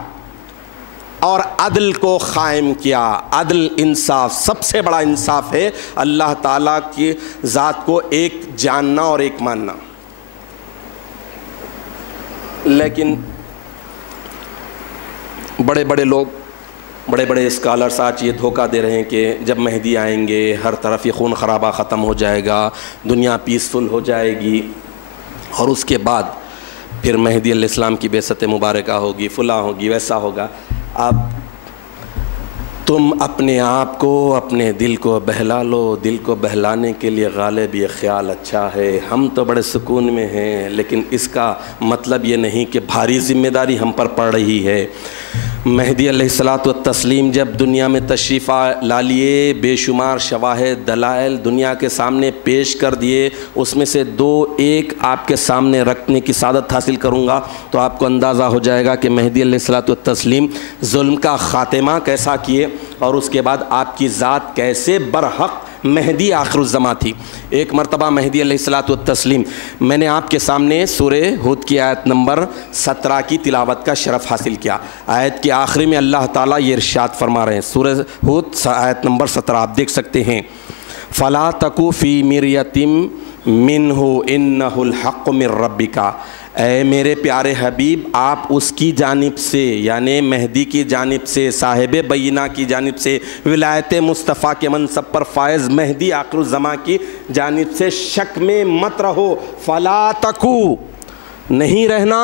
اور عدل کو قائم کیا۔ عدل، انصاف، سب سے بڑا انصاف ہے اللہ تعالیٰ کی ذات کو ایک جاننا اور ایک ماننا۔ لیکن بڑے بڑے لوگ، بڑے بڑے اسکالرس آج یہ دھوکہ دے رہے ہیں کہ جب مہدی آئیں گے ہر طرف یہ خون خرابہ ختم ہو جائے گا، دنیا پیسفل ہو جائے گی، اور اس کے بعد پھر مہدی علیہ السلام کی بعثت مبارکہ ہوگی، فلاں ہوگی، ویسا ہوگا۔ اب تم اپنے آپ کو، اپنے دل کو بہلا لو۔ دل کو بہلانے کے لیے غالب یہ خیال اچھا ہے، ہم تو بڑے سکون میں ہیں، لیکن اس کا مطلب یہ نہیں کہ بھاری ذمہ داری ہم پر پڑ رہی ہے۔ مہدی علیہ الصلوۃ والتسلیم جب دنیا میں تشریف لا لیے، بے شمار شواہد، دلائل دنیا کے سامنے پیش کر دیے، اس میں سے ایک آپ کے سامنے رکھنے کی سعادت حاصل کروں گا تو آپ کو اندازہ ہو جائے گا کہ مہدی علیہ الصلوۃ والتسلیم ظلم کا خاتمہ کیسا کیے، اور اس کے بعد آپ کی ذات کیسے برحق مہدی آخر الزماں تھی۔ ایک مرتبہ مہدی علیہ الصلوۃ والتسلیم، میں نے آپ کے سامنے سورہ ہود کی آیت نمبر 17 کی تلاوت کا شرف حاصل کیا۔ آیت کے آخری میں اللہ تعالیٰ یہ ارشاد فرما رہے ہیں، سورہ ہود آیت نمبر 17 آپ دیکھ سکتے ہیں، فَلَا تَكُ فِي مِرْيَةٍ مِّنْهُ إِنَّهُ الْحَقُّ مِنْ رَبِّكَ۔ اے میرے پیارے حبیب، آپ اس کی جانب سے، یعنی مہدی کی جانب سے، صاحب بینہ کی جانب سے، ولایت مصطفیٰ کے منصب پر فائز مہدی آخر الزماں کی جانب سے شک میں مت رہو۔ فَلَا تَكُو، نہیں رہنا،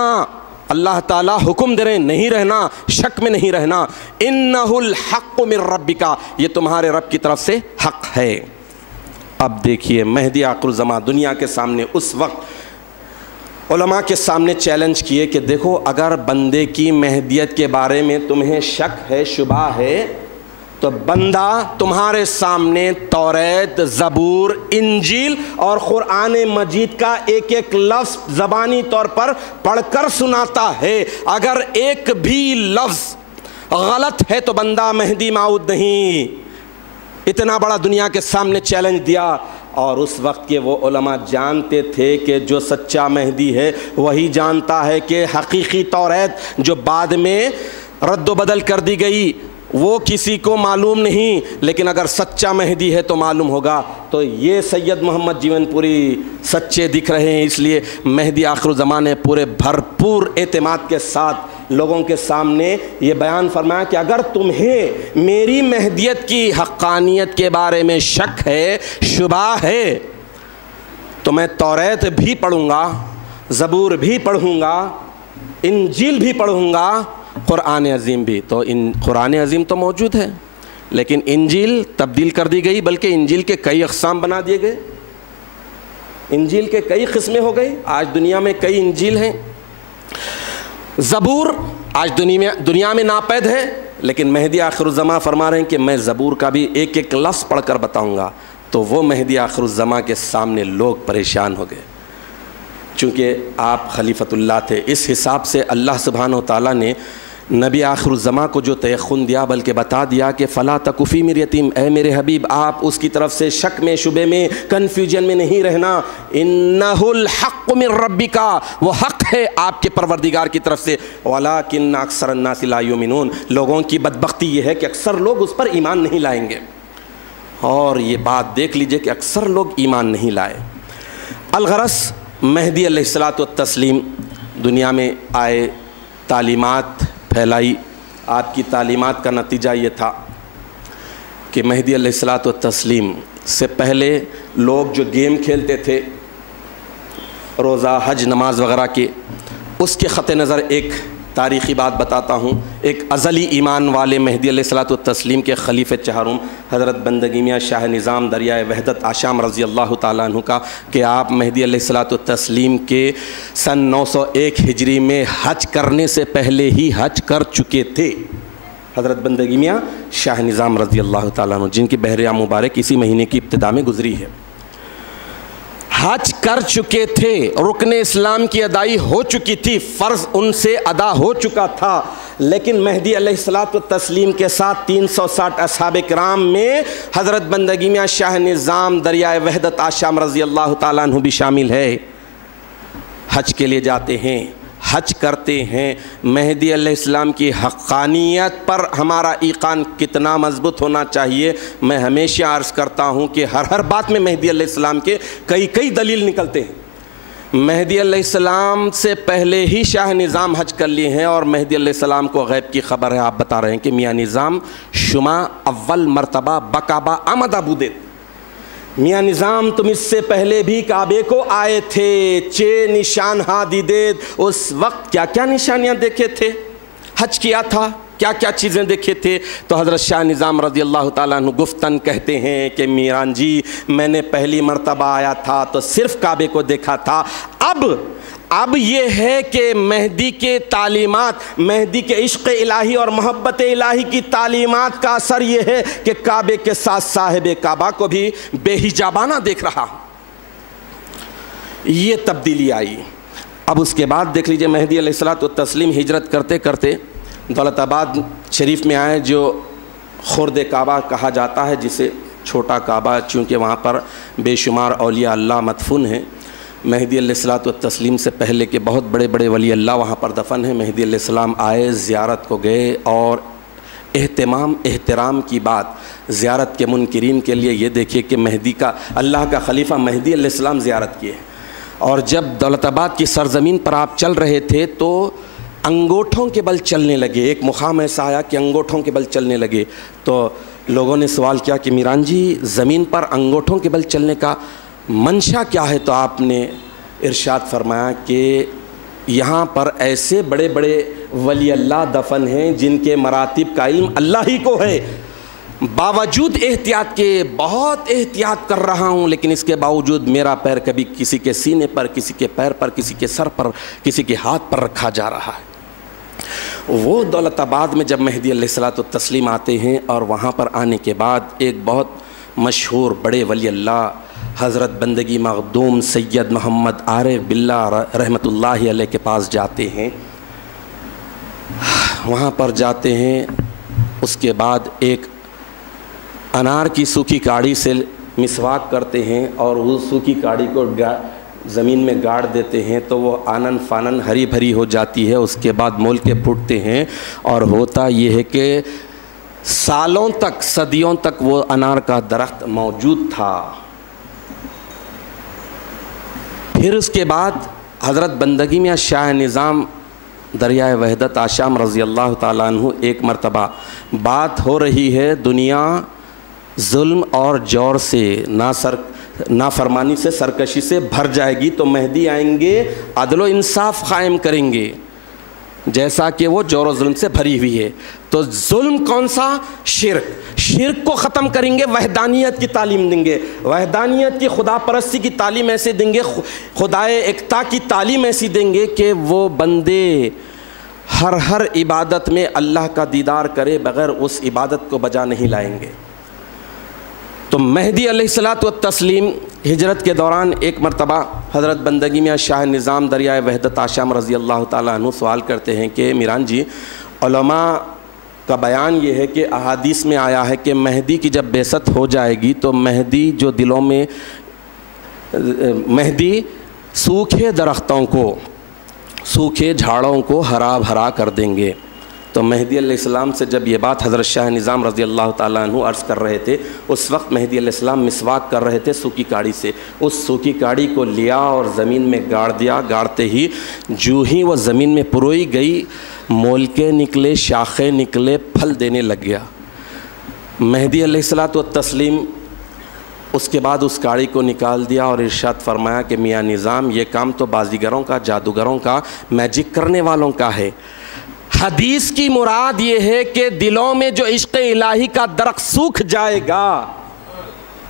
اللہ تعالیٰ حکم دے رہے ہیں، نہیں رہنا، شک میں نہیں رہنا۔ إِنَّهُ الْحَقُّ مِنْ رَبِّكَ، یہ تمہارے رب کی طرف سے حق ہے۔ اب دیکھیے مہدی آخر الزماں دنیا کے سامنے اس وقت علماء کے سامنے چیلنج کیے کہ دیکھو، اگر بندے کی مہدیت کے بارے میں تمہیں شک ہے، شبہ ہے، تو بندہ تمہارے سامنے توریت، زبور، انجیل اور قرآن مجید کا ایک ایک لفظ زبانی طور پر پڑھ کر سناتا ہے، اگر ایک بھی لفظ غلط ہے تو بندہ مہدی موعود نہیں۔ اتنا بڑا دنیا کے سامنے چیلنج دیا، اور اس وقت کے وہ علماء جانتے تھے کہ جو سچا مہدی ہے وہی جانتا ہے کہ حقیقی توریت جو بعد میں رد و بدل کر دی گئی وہ کسی کو معلوم نہیں، لیکن اگر سچا مہدی ہے تو معلوم ہوگا۔ تو یہ سید محمد جیون پوری سچے دکھ رہے ہیں، اس لیے مہدی آخر الزمان نے پورے بھرپور اعتماد کے ساتھ لوگوں کے سامنے یہ بیان فرمایا کہ اگر تمہیں میری مہدیت کی حقانیت کے بارے میں شک ہے، شبہ ہے، تو میں توریت بھی پڑھوں گا، زبور بھی پڑھوں گا، انجیل بھی پڑھوں گا، قرآن عظیم بھی۔ تو قرآن عظیم تو موجود ہے، لیکن انجیل تبدیل کر دی گئی، بلکہ انجیل کے کئی اقسام بنا دیے گئے، انجیل کے کئی قسمیں ہو گئی، آج دنیا میں کئی انجیل ہیں۔ زبور آج دنیا میں ناپید ہے، لیکن مہدی آخر الزماں فرما رہے ہیں کہ میں زبور کا بھی ایک ایک لفظ پڑھ کر بتاؤں گا۔ تو وہ مہدی آخر الزماں کے سامنے لوگ پریشان ہو گئے، چونکہ آپ خلیفۃ اللہ تھے۔ اس حساب سے اللہ سبحانہ و تعالیٰ نے نبی آخر الزماں کو جو تیقن دیا، بلکہ بتا دیا کہ فَلَا تَكُ فِي مِرْيَةٍ، اے میرے حبیب آپ اس کی طرف سے شک میں، شبے میں، کنفیوژن میں نہیں رہنا۔ إِنَّهُ الْحَقُّ مِنْ رَبِّكَ، وہ حق ہے آپ کے پروردگار کی طرف سے۔ وَلَٰكِنَّ أَكْثَرَ النَّاسِ لَا يُؤْمِنُونَ، لوگوں کی بدبختی یہ ہے کہ اکثر لوگ اس پر ایمان نہیں لائیں گے، اور یہ بات دیکھ لیجئے کہ اکثر لوگ ایمان نہیں لائے۔ الغرض مہدی علیہ الصلوۃ والتسلیم دنیا میں آئے، تعلیمات پھیلائی۔ آپ کی تعلیمات کا نتیجہ یہ تھا کہ مہدی علیہ الصلوۃ والتسلیم سے پہلے لوگ جو گیم کھیلتے تھے، روزہ، حج، نماز وغیرہ کے، اس کے خط نظر ایک تاریخی بات بتاتا ہوں. ایک ازلی ایمان والے مہدی علیہ الصلوۃ والتسلیم کے خلیفہ چہارم حضرت بندگی میاں شاہ نظام دریائے وحدت آشام رضی اللہ تعالیٰ عنہ کا کہ آپ مہدی علیہ الصلوۃ والتسلیم کے سن 901 ہجری میں حج کرنے سے پہلے ہی حج کر چکے تھے. حضرت بندگی میاں شاہ نظام رضی اللہ تعالیٰ عنہ جن کی بہر مبارک اسی مہینے کی ابتدا میں گزری ہے. حج کر چکے تھے, رکن اسلام کی ادائی ہو چکی تھی, فرض ان سے ادا ہو چکا تھا, لیکن مہدی علیہ الصلوۃ والتسلیم کے ساتھ 360 اصحاب کرام میں حضرت بندگی میاں شاہ نظام دریائے وحدت آشام رضی اللہ تعالیٰ عنہ بھی شامل ہے. حج کے لیے جاتے ہیں, حج کرتے ہیں. مہدی علیہ السلام کی حقانیت پر ہمارا ایقان کتنا مضبوط ہونا چاہیے. میں ہمیشہ عرض کرتا ہوں کہ ہر بات میں مہدی علیہ السلام کے کئی دلیل نکلتے ہیں. مہدی علیہ السلام سے پہلے ہی شاہ نظام حج کر لیے ہیں, اور مہدی علیہ السلام کو غیب کی خبر ہے. آپ بتا رہے ہیں کہ میاں نظام شما اول مرتبہ بکعبہ آمد ابودید. میاں نظام تم اس سے پہلے بھی کعبے کو آئے تھے, 6 نشان ہاں دیدید. اس وقت کیا کیا نشانیاں دیکھے تھے, حج کیا تھا, کیا کیا چیزیں دیکھے تھے. تو حضرت شاہ نظام رضی اللہ تعالیٰ عنہ گفتن کہتے ہیں کہ میران جی میں نے پہلی مرتبہ آیا تھا تو صرف کعبے کو دیکھا تھا. اب یہ ہے کہ مہدی کے تعلیمات, مہدی کے عشق الہی اور محبت الہی کی تعلیمات کا اثر یہ ہے کہ کعبے کے ساتھ صاحب کعبہ کو بھی بے حجابانہ دیکھ رہا ہوں. یہ تبدیلی آئی. اب اس کے بعد دیکھ لیجئے مہدی علیہ الصلوۃ والتسلیم ہجرت کرتے کرتے دولت آباد شریف میں آئے, جو خرد کعبہ کہا جاتا ہے, جسے چھوٹا کعبہ, چونکہ وہاں پر بے شمار اولیاء اللہ مدفون ہیں. مہدی علیہ الصلوۃ والتسلیم سے پہلے کے بہت بڑے بڑے ولی اللہ وہاں پر دفن ہیں. مہدی علیہ السلام آئے, زیارت کو گئے, اور احترام کی بات زیارت کے منکرین کے لیے یہ دیکھیے کہ مہدی کا, اللہ کا خلیفہ مہدی علیہ السلام زیارت کیے. اور جب دولت آباد کی سرزمین پر آپ چل رہے تھے تو انگوٹھوں کے بل چلنے لگے. ایک مقام ایسا آیا کہ انگوٹھوں کے بل چلنے لگے. تو لوگوں نے سوال کیا کہ میران جی زمین پر انگوٹھوں کے بل چلنے کا منشا کیا ہے؟ تو آپ نے ارشاد فرمایا کہ یہاں پر ایسے بڑے بڑے ولی اللہ دفن ہیں جن کے مراتب کا علم اللہ ہی کو ہے. باوجود احتیاط کے, بہت احتیاط کر رہا ہوں, لیکن اس کے باوجود میرا پیر کبھی کسی کے سینے پر, کسی کے پیر پر, کسی کے سر پر, کسی کے ہاتھ پر رکھا جا رہا ہے. وہ دولت آباد میں جب مہدی علیہ الصلوۃ والتسلیم آتے ہیں, اور وہاں پر آنے کے بعد ایک بہت مشہور بڑے ولی اللہ حضرت بندگی مخدوم سید محمد عارف باللہ رحمۃ اللہ علیہ کے پاس جاتے ہیں. وہاں پر جاتے ہیں, اس کے بعد ایک انار کی سوکھی کاڑی سے مسواک کرتے ہیں, اور وہ سوکھی کاڑی کو زمین میں گاڑ دیتے ہیں تو وہ آنن فانن ہری بھری ہو جاتی ہے. اس کے بعد مول کے پھوٹتے ہیں, اور ہوتا یہ ہے کہ سالوں تک, صدیوں تک وہ انار کا درخت موجود تھا. پھر اس کے بعد حضرت بندگی میاں شاہ نظام دریائے وحدت آشام رضی اللہ تعالیٰ عنہ ایک مرتبہ بات ہو رہی ہے, دنیا ظلم اور جور سے, نافرمانی سے, سرکشی سے بھر جائے گی, تو مہدی آئیں گے, عدل و انصاف قائم کریں گے جیسا کہ وہ جور و ظلم سے بھری ہوئی ہے. تو ظلم کون سا؟ شرک کو ختم کریں گے, وحدانیت کی تعلیم دیں گے, وحدانیت کی, خدا پرستی کی تعلیم ایسے دیں گے, خدائے ایکتا کی تعلیم ایسی دیں گے کہ وہ بندے ہر عبادت میں اللہ کا دیدار کرے بغیر اس عبادت کو بجا نہیں لائیں گے. تو مہدی علیہ الصلوۃ والتسلیم ہجرت کے دوران ایک مرتبہ حضرت بندگی میاں شاہ نظام دریائے وحدت آشام رضی اللہ تعالیٰ عنہ سوال کرتے ہیں کہ میران جی, علماء کا بیان یہ ہے کہ احادیث میں آیا ہے کہ مہدی کی جب بعثت ہو جائے گی تو مہدی جو دلوں میں, مہدی سوکھے درختوں کو, سوکھے جھاڑوں کو ہرا بھرا کر دیں گے. تو مہدی علیہ السلام سے جب یہ بات حضرت شاہ نظام رضی اللہ تعالیٰ عنہ عرض کر رہے تھے, اس وقت مہدی علیہ السلام مسواک کر رہے تھے سوکھی کاڑی سے. اس سوکھی کاڑی کو لیا اور زمین میں گاڑ دیا. گاڑتے ہی جو ہی وہ زمین میں پروئی گئی, مولکے نکلے, شاخیں نکلے, پھل دینے لگ گیا. مہدی علیہ الصلوۃ والتسلیم اس کے بعد اس کاڑی کو نکال دیا اور ارشاد فرمایا کہ میاں نظام, یہ کام تو بازیگروں کا, جادوگروں کا, میجک کرنے والوں کا ہے. حدیث کی مراد یہ ہے کہ دلوں میں جو عشق الہی کا درخت سوکھ جائے گا،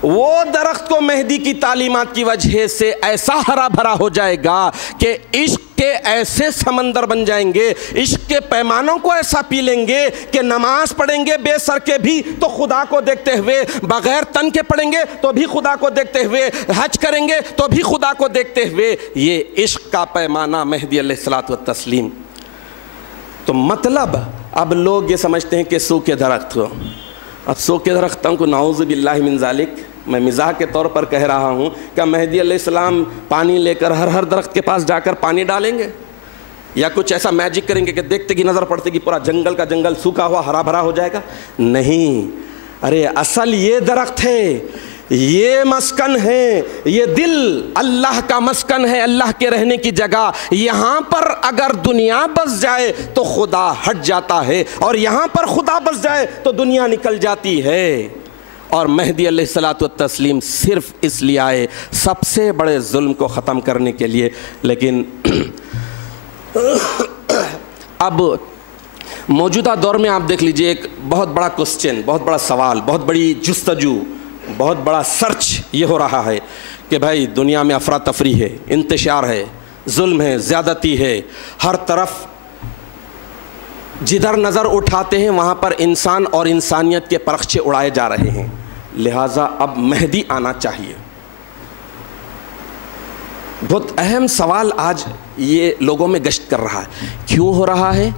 وہ درخت کو مہدی کی تعلیمات کی وجہ سے ایسا ہرا بھرا ہو جائے گا کہ عشق کے ایسے سمندر بن جائیں گے، عشق کے پیمانوں کو ایسا پی لیں گے کہ نماز پڑھیں گے بے سر کے بھی تو خدا کو دیکھتے ہوئے، بغیر تن کے پڑھیں گے تو بھی خدا کو دیکھتے ہوئے، حج کریں گے تو بھی خدا کو دیکھتے ہوئے۔ یہ عشق کا پیمانہ مہدی علیہ الصلوۃ والتسلیم۔ تو مطلب اب لوگ یہ سمجھتے ہیں کہ سوکھے درخت کو، اب سوکھے درختوں کو نعوذ باللہ من ذالک، میں مزاح کے طور پر کہہ رہا ہوں، کہ مہدی علیہ السلام پانی لے کر ہر درخت کے پاس جا کر پانی ڈالیں گے، یا کچھ ایسا میجک کریں گے کہ دیکھتے کی نظر پڑتے کہ پورا جنگل کا جنگل سوکھا ہوا ہرا بھرا ہو جائے گا؟ نہیں، ارے اصل یہ درخت ہے، یہ مسکن ہے، یہ دل اللہ کا مسکن ہے، اللہ کے رہنے کی جگہ۔ یہاں پر اگر دنیا بس جائے تو خدا ہٹ جاتا ہے، اور یہاں پر خدا بس جائے تو دنیا نکل جاتی ہے۔ اور مہدی علیہ الصلوۃ والتسلیم صرف اس لیے آئے سب سے بڑے ظلم کو ختم کرنے کے لیے۔ لیکن اب موجودہ دور میں آپ دیکھ لیجئے، ایک بہت بڑا کوسچن، بہت بڑا سوال، بہت بڑی جستجو، بہت بڑا سرچ یہ ہو رہا ہے کہ بھائی دنیا میں افراتفری ہے، انتشار ہے، ظلم ہے، زیادتی ہے، ہر طرف جدھر نظر اٹھاتے ہیں وہاں پر انسان اور انسانیت کے پرخچے اڑائے جا رہے ہیں، لہٰذا اب مہدی آنا چاہیے۔ بہت اہم سوال آج یہ لوگوں میں گشت کر رہا ہے، کیوں ہو رہا ہے؟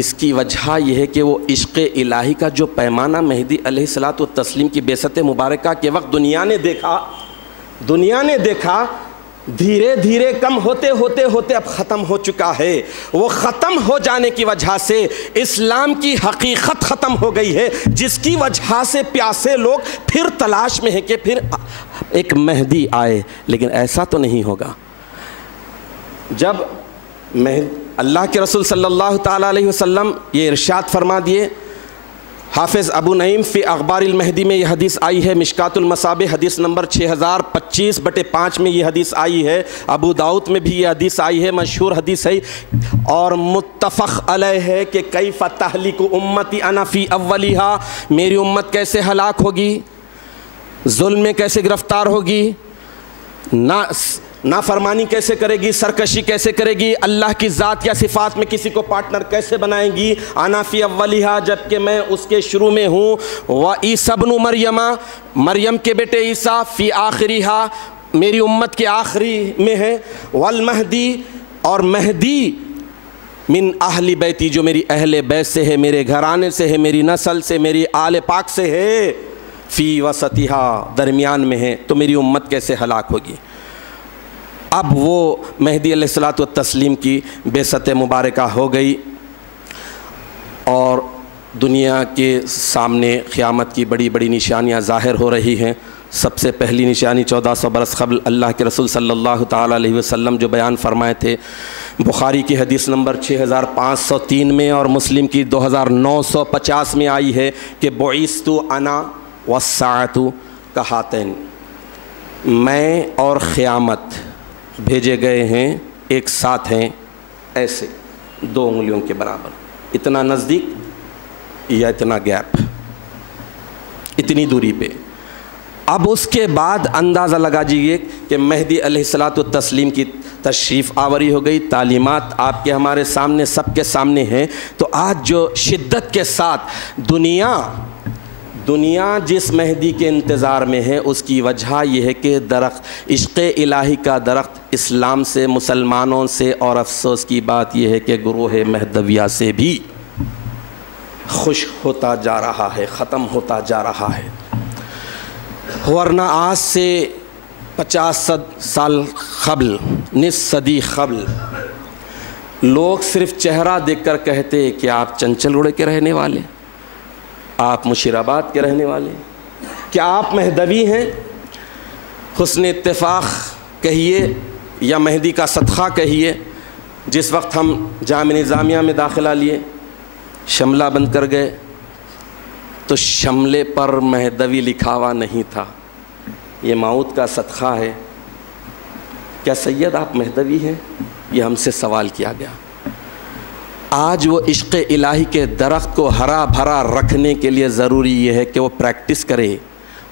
اس کی وجہ یہ ہے کہ وہ عشق الہی کا جو پیمانہ مہدی علیہ الصلوۃ والتسلیم کی بعثت مبارکہ کے وقت دنیا نے دیکھا دھیرے دھیرے کم ہوتے اب ختم ہو چکا ہے۔ وہ ختم ہو جانے کی وجہ سے اسلام کی حقیقت ختم ہو گئی ہے، جس کی وجہ سے پیاسے لوگ پھر تلاش میں ہیں کہ پھر ایک مہدی آئے۔ لیکن ایسا تو نہیں ہوگا۔ جب اللہ کے رسول صلی اللہ تعالیٰ علیہ وسلم یہ ارشاد فرما دیے، حافظ ابو نعیم فی اخبار المہدی میں یہ حدیث آئی ہے، مشکات المصابیح حدیث نمبر 6025/5 میں یہ حدیث آئی ہے، ابو داؤد میں بھی یہ حدیث آئی ہے، مشہور حدیث ہے اور متفق علیہ ہے کہ کیف تہلک امتی انا فی اولیہا، میری امت کیسے ہلاک ہوگی، ظلم میں کیسے گرفتار ہوگی، نافرمانی کیسے کرے گی، سرکشی کیسے کرے گی، اللہ کی ذات یا صفات میں کسی کو پارٹنر کیسے بنائیں گی، انا فی اولیہا، جبکہ میں اس کے شروع میں ہوں، وعیسی ابن مریم کے بیٹے عیسیٰ فی آخریہا، میری امت کے آخری میں ہے، والمہدی، اور مہدی من اہل بیتی، جو میری اہل بیت سے ہے، میرے گھرانے سے ہے، میری نسل سے، میری آل پاک سے ہے، فی وسطہا، درمیان میں ہے، تو میری امت کیسے ہلاک ہوگی۔ اب وہ مہدی علیہ الصلوۃ والتسلیم کی بعثت مبارکہ ہو گئی اور دنیا کے سامنے قیامت کی بڑی بڑی نشانیاں ظاہر ہو رہی ہیں۔ سب سے پہلی نشانی 1400 برس قبل اللہ کے رسول صلی اللہ تعالیٰ علیہ وسلم جو بیان فرمائے تھے، بخاری کی حدیث نمبر 6503 میں اور مسلم کی 2950 میں آئی ہے کہ بعثت انا والساعۃ کہاتین، میں اور قیامت بھیجے گئے ہیں ایک ساتھ ہیں ایسے 2 انگلیوں کے برابر، اتنا نزدیک یا اتنا گیپ، اتنی دوری پہ۔ اب اس کے بعد اندازہ لگا جائیے کہ مہدی علیہ الصلوۃ والتسلیم کی تشریف آوری ہو گئی، تعلیمات آپ کے ہمارے سامنے سب کے سامنے ہیں۔ تو آج جو شدت کے ساتھ دنیا جس مہدی کے انتظار میں ہے، اس کی وجہ یہ ہے کہ درخت عشق الہی کا درخت اسلام سے، مسلمانوں سے، اور افسوس کی بات یہ ہے کہ گروہ مہدویہ سے بھی خشک ہوتا جا رہا ہے، ختم ہوتا جا رہا ہے۔ ورنہ آج سے 50 سال قبل، نصف صدی قبل، لوگ صرف چہرہ دیکھ کر کہتے کہ آپ چنچل گڑھ کے رہنے والے، آپ مشیرآباد کے رہنے والے، کیا آپ مہدوی ہیں؟ حسن اتفاق کہیے یا مہدی کا صدقہ کہیے، جس وقت ہم جامعہ نظامیہ میں داخلہ لیے، شملہ بند کر گئے تو شملے پر مہدوی لکھا ہوا نہیں تھا، یہ موت کا صدقہ ہے۔ کیا سید آپ مہدوی ہیں؟ یہ ہم سے سوال کیا گیا۔ آج وہ عشق الہی کے درخت کو ہرا بھرا رکھنے کے لیے ضروری یہ ہے کہ وہ پریکٹس کرے،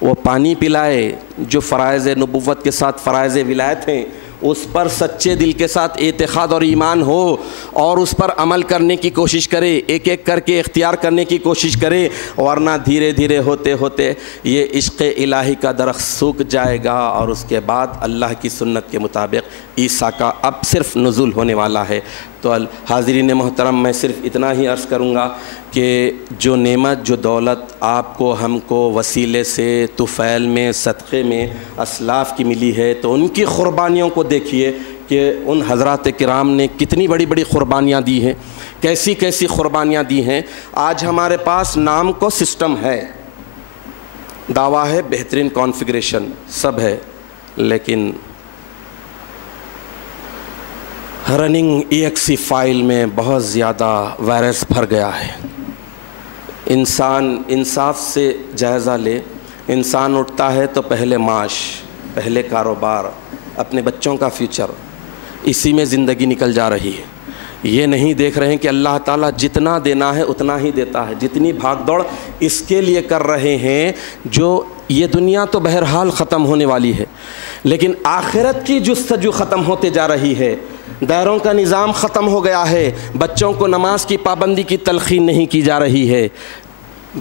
وہ پانی پلائے، جو فرائض نبوت کے ساتھ فرائض ولایت ہیں اس پر سچے دل کے ساتھ اعتقاد اور ایمان ہو اور اس پر عمل کرنے کی کوشش کرے، ایک ایک کر کے اختیار کرنے کی کوشش کرے، ورنہ دھیرے دھیرے ہوتے ہوتے یہ عشق الہی کا درخت سوکھ جائے گا اور اس کے بعد اللہ کی سنت کے مطابق عیسیٰ کا اب صرف نزول ہونے والا ہے۔ تو حاضرین محترم، میں صرف اتنا ہی عرض کروں گا کہ جو نعمت، جو دولت آپ کو ہم کو وسیلے سے طفیل میں صدقے میں اسلاف کی ملی ہے، تو ان کی قربانیوں کو دیکھیے کہ ان حضرات کرام نے کتنی بڑی بڑی قربانیاں دی ہیں، کیسی کیسی قربانیاں دی ہیں۔ آج ہمارے پاس نام کو سسٹم ہے، دعویٰ ہے، بہترین کانفیگریشن سب ہے، لیکن رننگ EXE فائل میں بہت زیادہ وائرس بھر گیا ہے۔ انسان انصاف سے جائزہ لے، انسان اٹھتا ہے تو پہلے معاش، پہلے کاروبار، اپنے بچوں کا فیوچر، اسی میں زندگی نکل جا رہی ہے۔ یہ نہیں دیکھ رہے ہیں کہ اللہ تعالیٰ جتنا دینا ہے اتنا ہی دیتا ہے، جتنی بھاگ دوڑ اس کے لیے کر رہے ہیں، جو یہ دنیا تو بہرحال ختم ہونے والی ہے، لیکن آخرت کی جستجو ختم ہوتے جا رہی ہے، دائروں کا نظام ختم ہو گیا ہے، بچوں کو نماز کی پابندی کی تلقین نہیں کی جا رہی ہے۔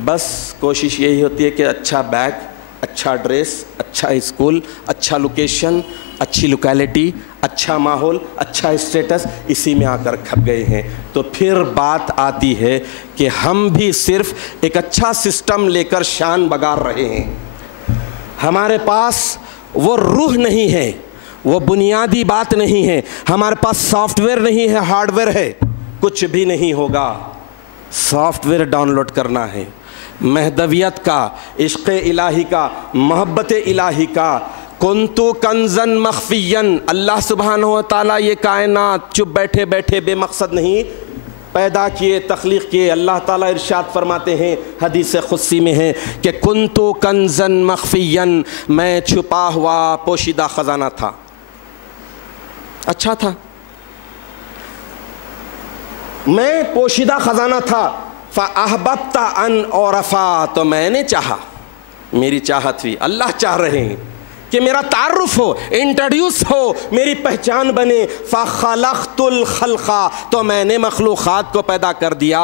بس کوشش یہی ہوتی ہے کہ اچھا بیگ، اچھا ڈریس، اچھا اسکول، اچھا لوکیشن، اچھی لوکیلٹی، اچھا ماحول، اچھا اسٹیٹس، اسی میں آ کر کھپ گئے ہیں۔ تو پھر بات آتی ہے کہ ہم بھی صرف ایک اچھا سسٹم لے کر شان بگار رہے ہیں، ہمارے پاس وہ روح نہیں ہے، وہ بنیادی بات نہیں ہے، ہمارے پاس سافٹ ویئر نہیں ہے، ہارڈ ویئر ہے، کچھ بھی نہیں ہوگا۔ سافٹ ویئر ڈاؤن لوڈ کرنا ہے، مہدویت کا، عشق الہی کا، محبت الہی کا۔ کنتو کنزن مخفین، اللہ سبحانہ و تعالیٰ یہ کائنات چپ بیٹھے بیٹھے بے مقصد نہیں پیدا کیے، تخلیق کیے۔ اللہ تعالیٰ ارشاد فرماتے ہیں، حدیث قدسی میں ہے کہ کنتو کنزن مخفین، میں چھپا ہوا پوشیدہ خزانہ تھا، اچھا تھا، میں پوشیدہ خزانہ تھا۔ فَأَحْبَبْتَ أَنْ أُعْرَفَ، تو میں نے چاہا، میری چاہت ہوئی، اللہ چاہ رہے ہیں کہ میرا تعارف ہو، انٹروڈیوس ہو، میری پہچان بنے۔ فَخَلَقْتُ الْخَلْقَ، تو میں نے مخلوقات کو پیدا کر دیا۔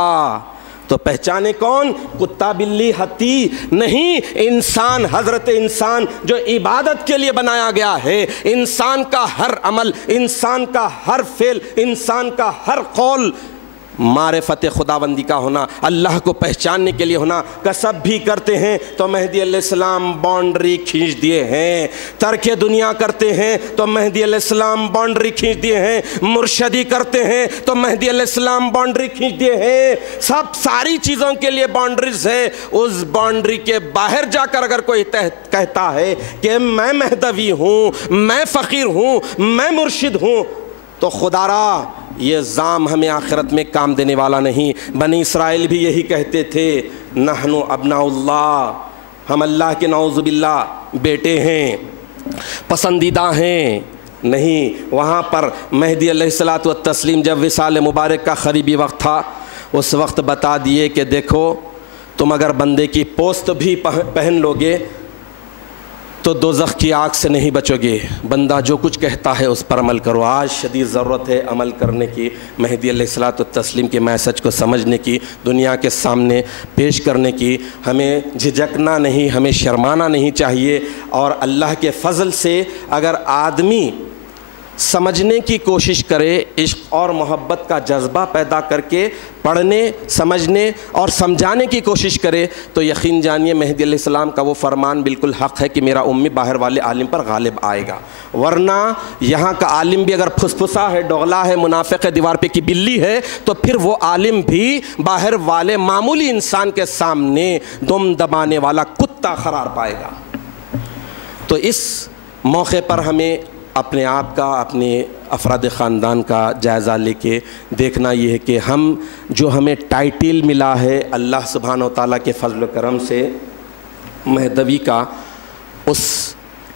تو پہچانے کون؟ کتا بلی ہاتھی نہیں، انسان، حضرت انسان جو عبادت کے لیے بنایا گیا ہے۔ انسان کا ہر عمل، انسان کا ہر فعل، انسان کا ہر قول معرفت خداوندی کا ہونا، اللہ کو پہچاننے کے لیے ہونا۔ کسب بھی کرتے ہیں تو مہدی علیہ السلام باؤنڈری کھینچ دیے ہیں، ترک دنیا کرتے ہیں تو مہدی علیہ السلام باؤنڈری کھینچ دیے ہیں، مرشدی کرتے ہیں تو مہدی علیہ السلام باؤنڈری کھینچ دیے ہیں۔ سب ساری چیزوں کے لیے باؤنڈریز ہے۔ اس باؤنڈری کے باہر جا کر اگر کوئی کہتا ہے کہ میں مہدوی ہوں، میں فقیر ہوں، میں مرشد ہوں، تو خدا را یہ زام ہمیں آخرت میں کام دینے والا نہیں۔ بنی اسرائیل بھی یہی کہتے تھے، نحن ابناء اللہ، ہم اللہ کے نعوذ باللہ بیٹے ہیں، پسندیدہ ہیں۔ نہیں، وہاں پر مہدی علیہ الصلوۃ والتسلیم جب وصال مبارک کا قریبی وقت تھا، اس وقت بتا دیے کہ دیکھو تم اگر بندے کی پوست بھی پہن لو گے تو دوزخ کی آگ سے نہیں بچو گے، بندہ جو کچھ کہتا ہے اس پر عمل کرو۔ آج شدید ضرورت ہے عمل کرنے کی، مہدی علیہ الصلوۃ والتسلیم کے میسج کو سمجھنے کی، دنیا کے سامنے پیش کرنے کی۔ ہمیں جھجکنا نہیں، ہمیں شرمانا نہیں چاہیے۔ اور اللہ کے فضل سے اگر آدمی سمجھنے کی کوشش کرے، عشق اور محبت کا جذبہ پیدا کر کے پڑھنے، سمجھنے اور سمجھانے کی کوشش کرے، تو یقین جانیے مہدی علیہ السلام کا وہ فرمان بالکل حق ہے کہ میرا امی باہر والے عالم پر غالب آئے گا۔ ورنہ یہاں کا عالم بھی اگر پھسپھسا ہے، ڈوغلا ہے، منافق ہے، دیوار پہ کی بلی ہے، تو پھر وہ عالم بھی باہر والے معمولی انسان کے سامنے دم دبانے والا کتا قرار پائے گا۔ تو اس موقع پر ہمیں اپنے آپ کا، اپنے افراد خاندان کا جائزہ لے کے دیکھنا یہ ہے کہ ہم جو ہمیں ٹائٹل ملا ہے اللہ سبحانہ و تعالیٰ کے فضل و کرم سے مہدوی کا، اس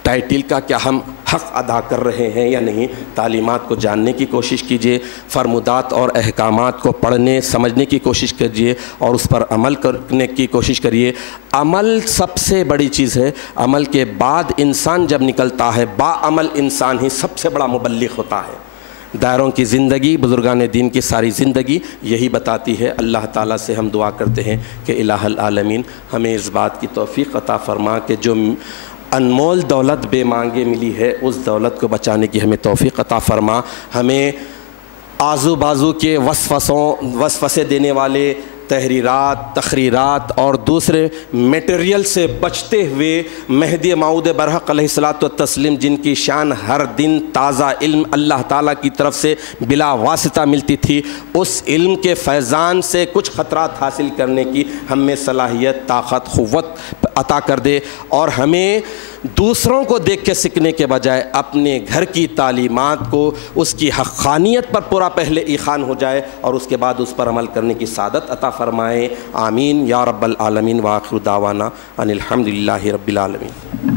ٹائٹل کا کیا ہم حق ادا کر رہے ہیں یا نہیں. تعلیمات کو جاننے کی کوشش کیجیے، فرمودات اور احکامات کو پڑھنے سمجھنے کی کوشش کیجیے اور اس پر عمل کرنے کی کوشش کریے. عمل سب سے بڑی چیز ہے. عمل کے بعد انسان جب نکلتا ہے، با عمل انسان ہی سب سے بڑا مبلغ ہوتا ہے. دائروں کی زندگی، بزرگان دین کی ساری زندگی یہی بتاتی ہے. اللہ تعالیٰ سے ہم دعا کرتے ہیں کہ الہ العالمین ہمیں اس بات کی توفیق عطا فرما کہ جو انمول دولت بے مانگے ملی ہے اس دولت کو بچانے کی ہمیں توفیق عطا فرما. ہمیں آزو بازو کے وسوسے دینے والے تحریرات، تقریرات اور دوسرے میٹیریل سے بچتے ہوئے مہدی موعود برحق علیہ الصلاۃ والتسلیم، جن کی شان ہر دن تازہ علم اللہ تعالیٰ کی طرف سے بلا واسطہ ملتی تھی، اس علم کے فیضان سے کچھ خطرات حاصل کرنے کی ہم میں صلاحیت، طاقت، قوت عطا کر دے. اور ہمیں دوسروں کو دیکھ کے سیکھنے کے بجائے اپنے گھر کی تعلیمات کو اس کی حقانیت پر پورا پہلے ایقان ہو جائے اور اس کے بعد اس پر عمل کرنے کی سعادت عطا فرمائے. آمین یا رب العالمین. وآخر دعوانا ان الحمد للہ رب العالمین.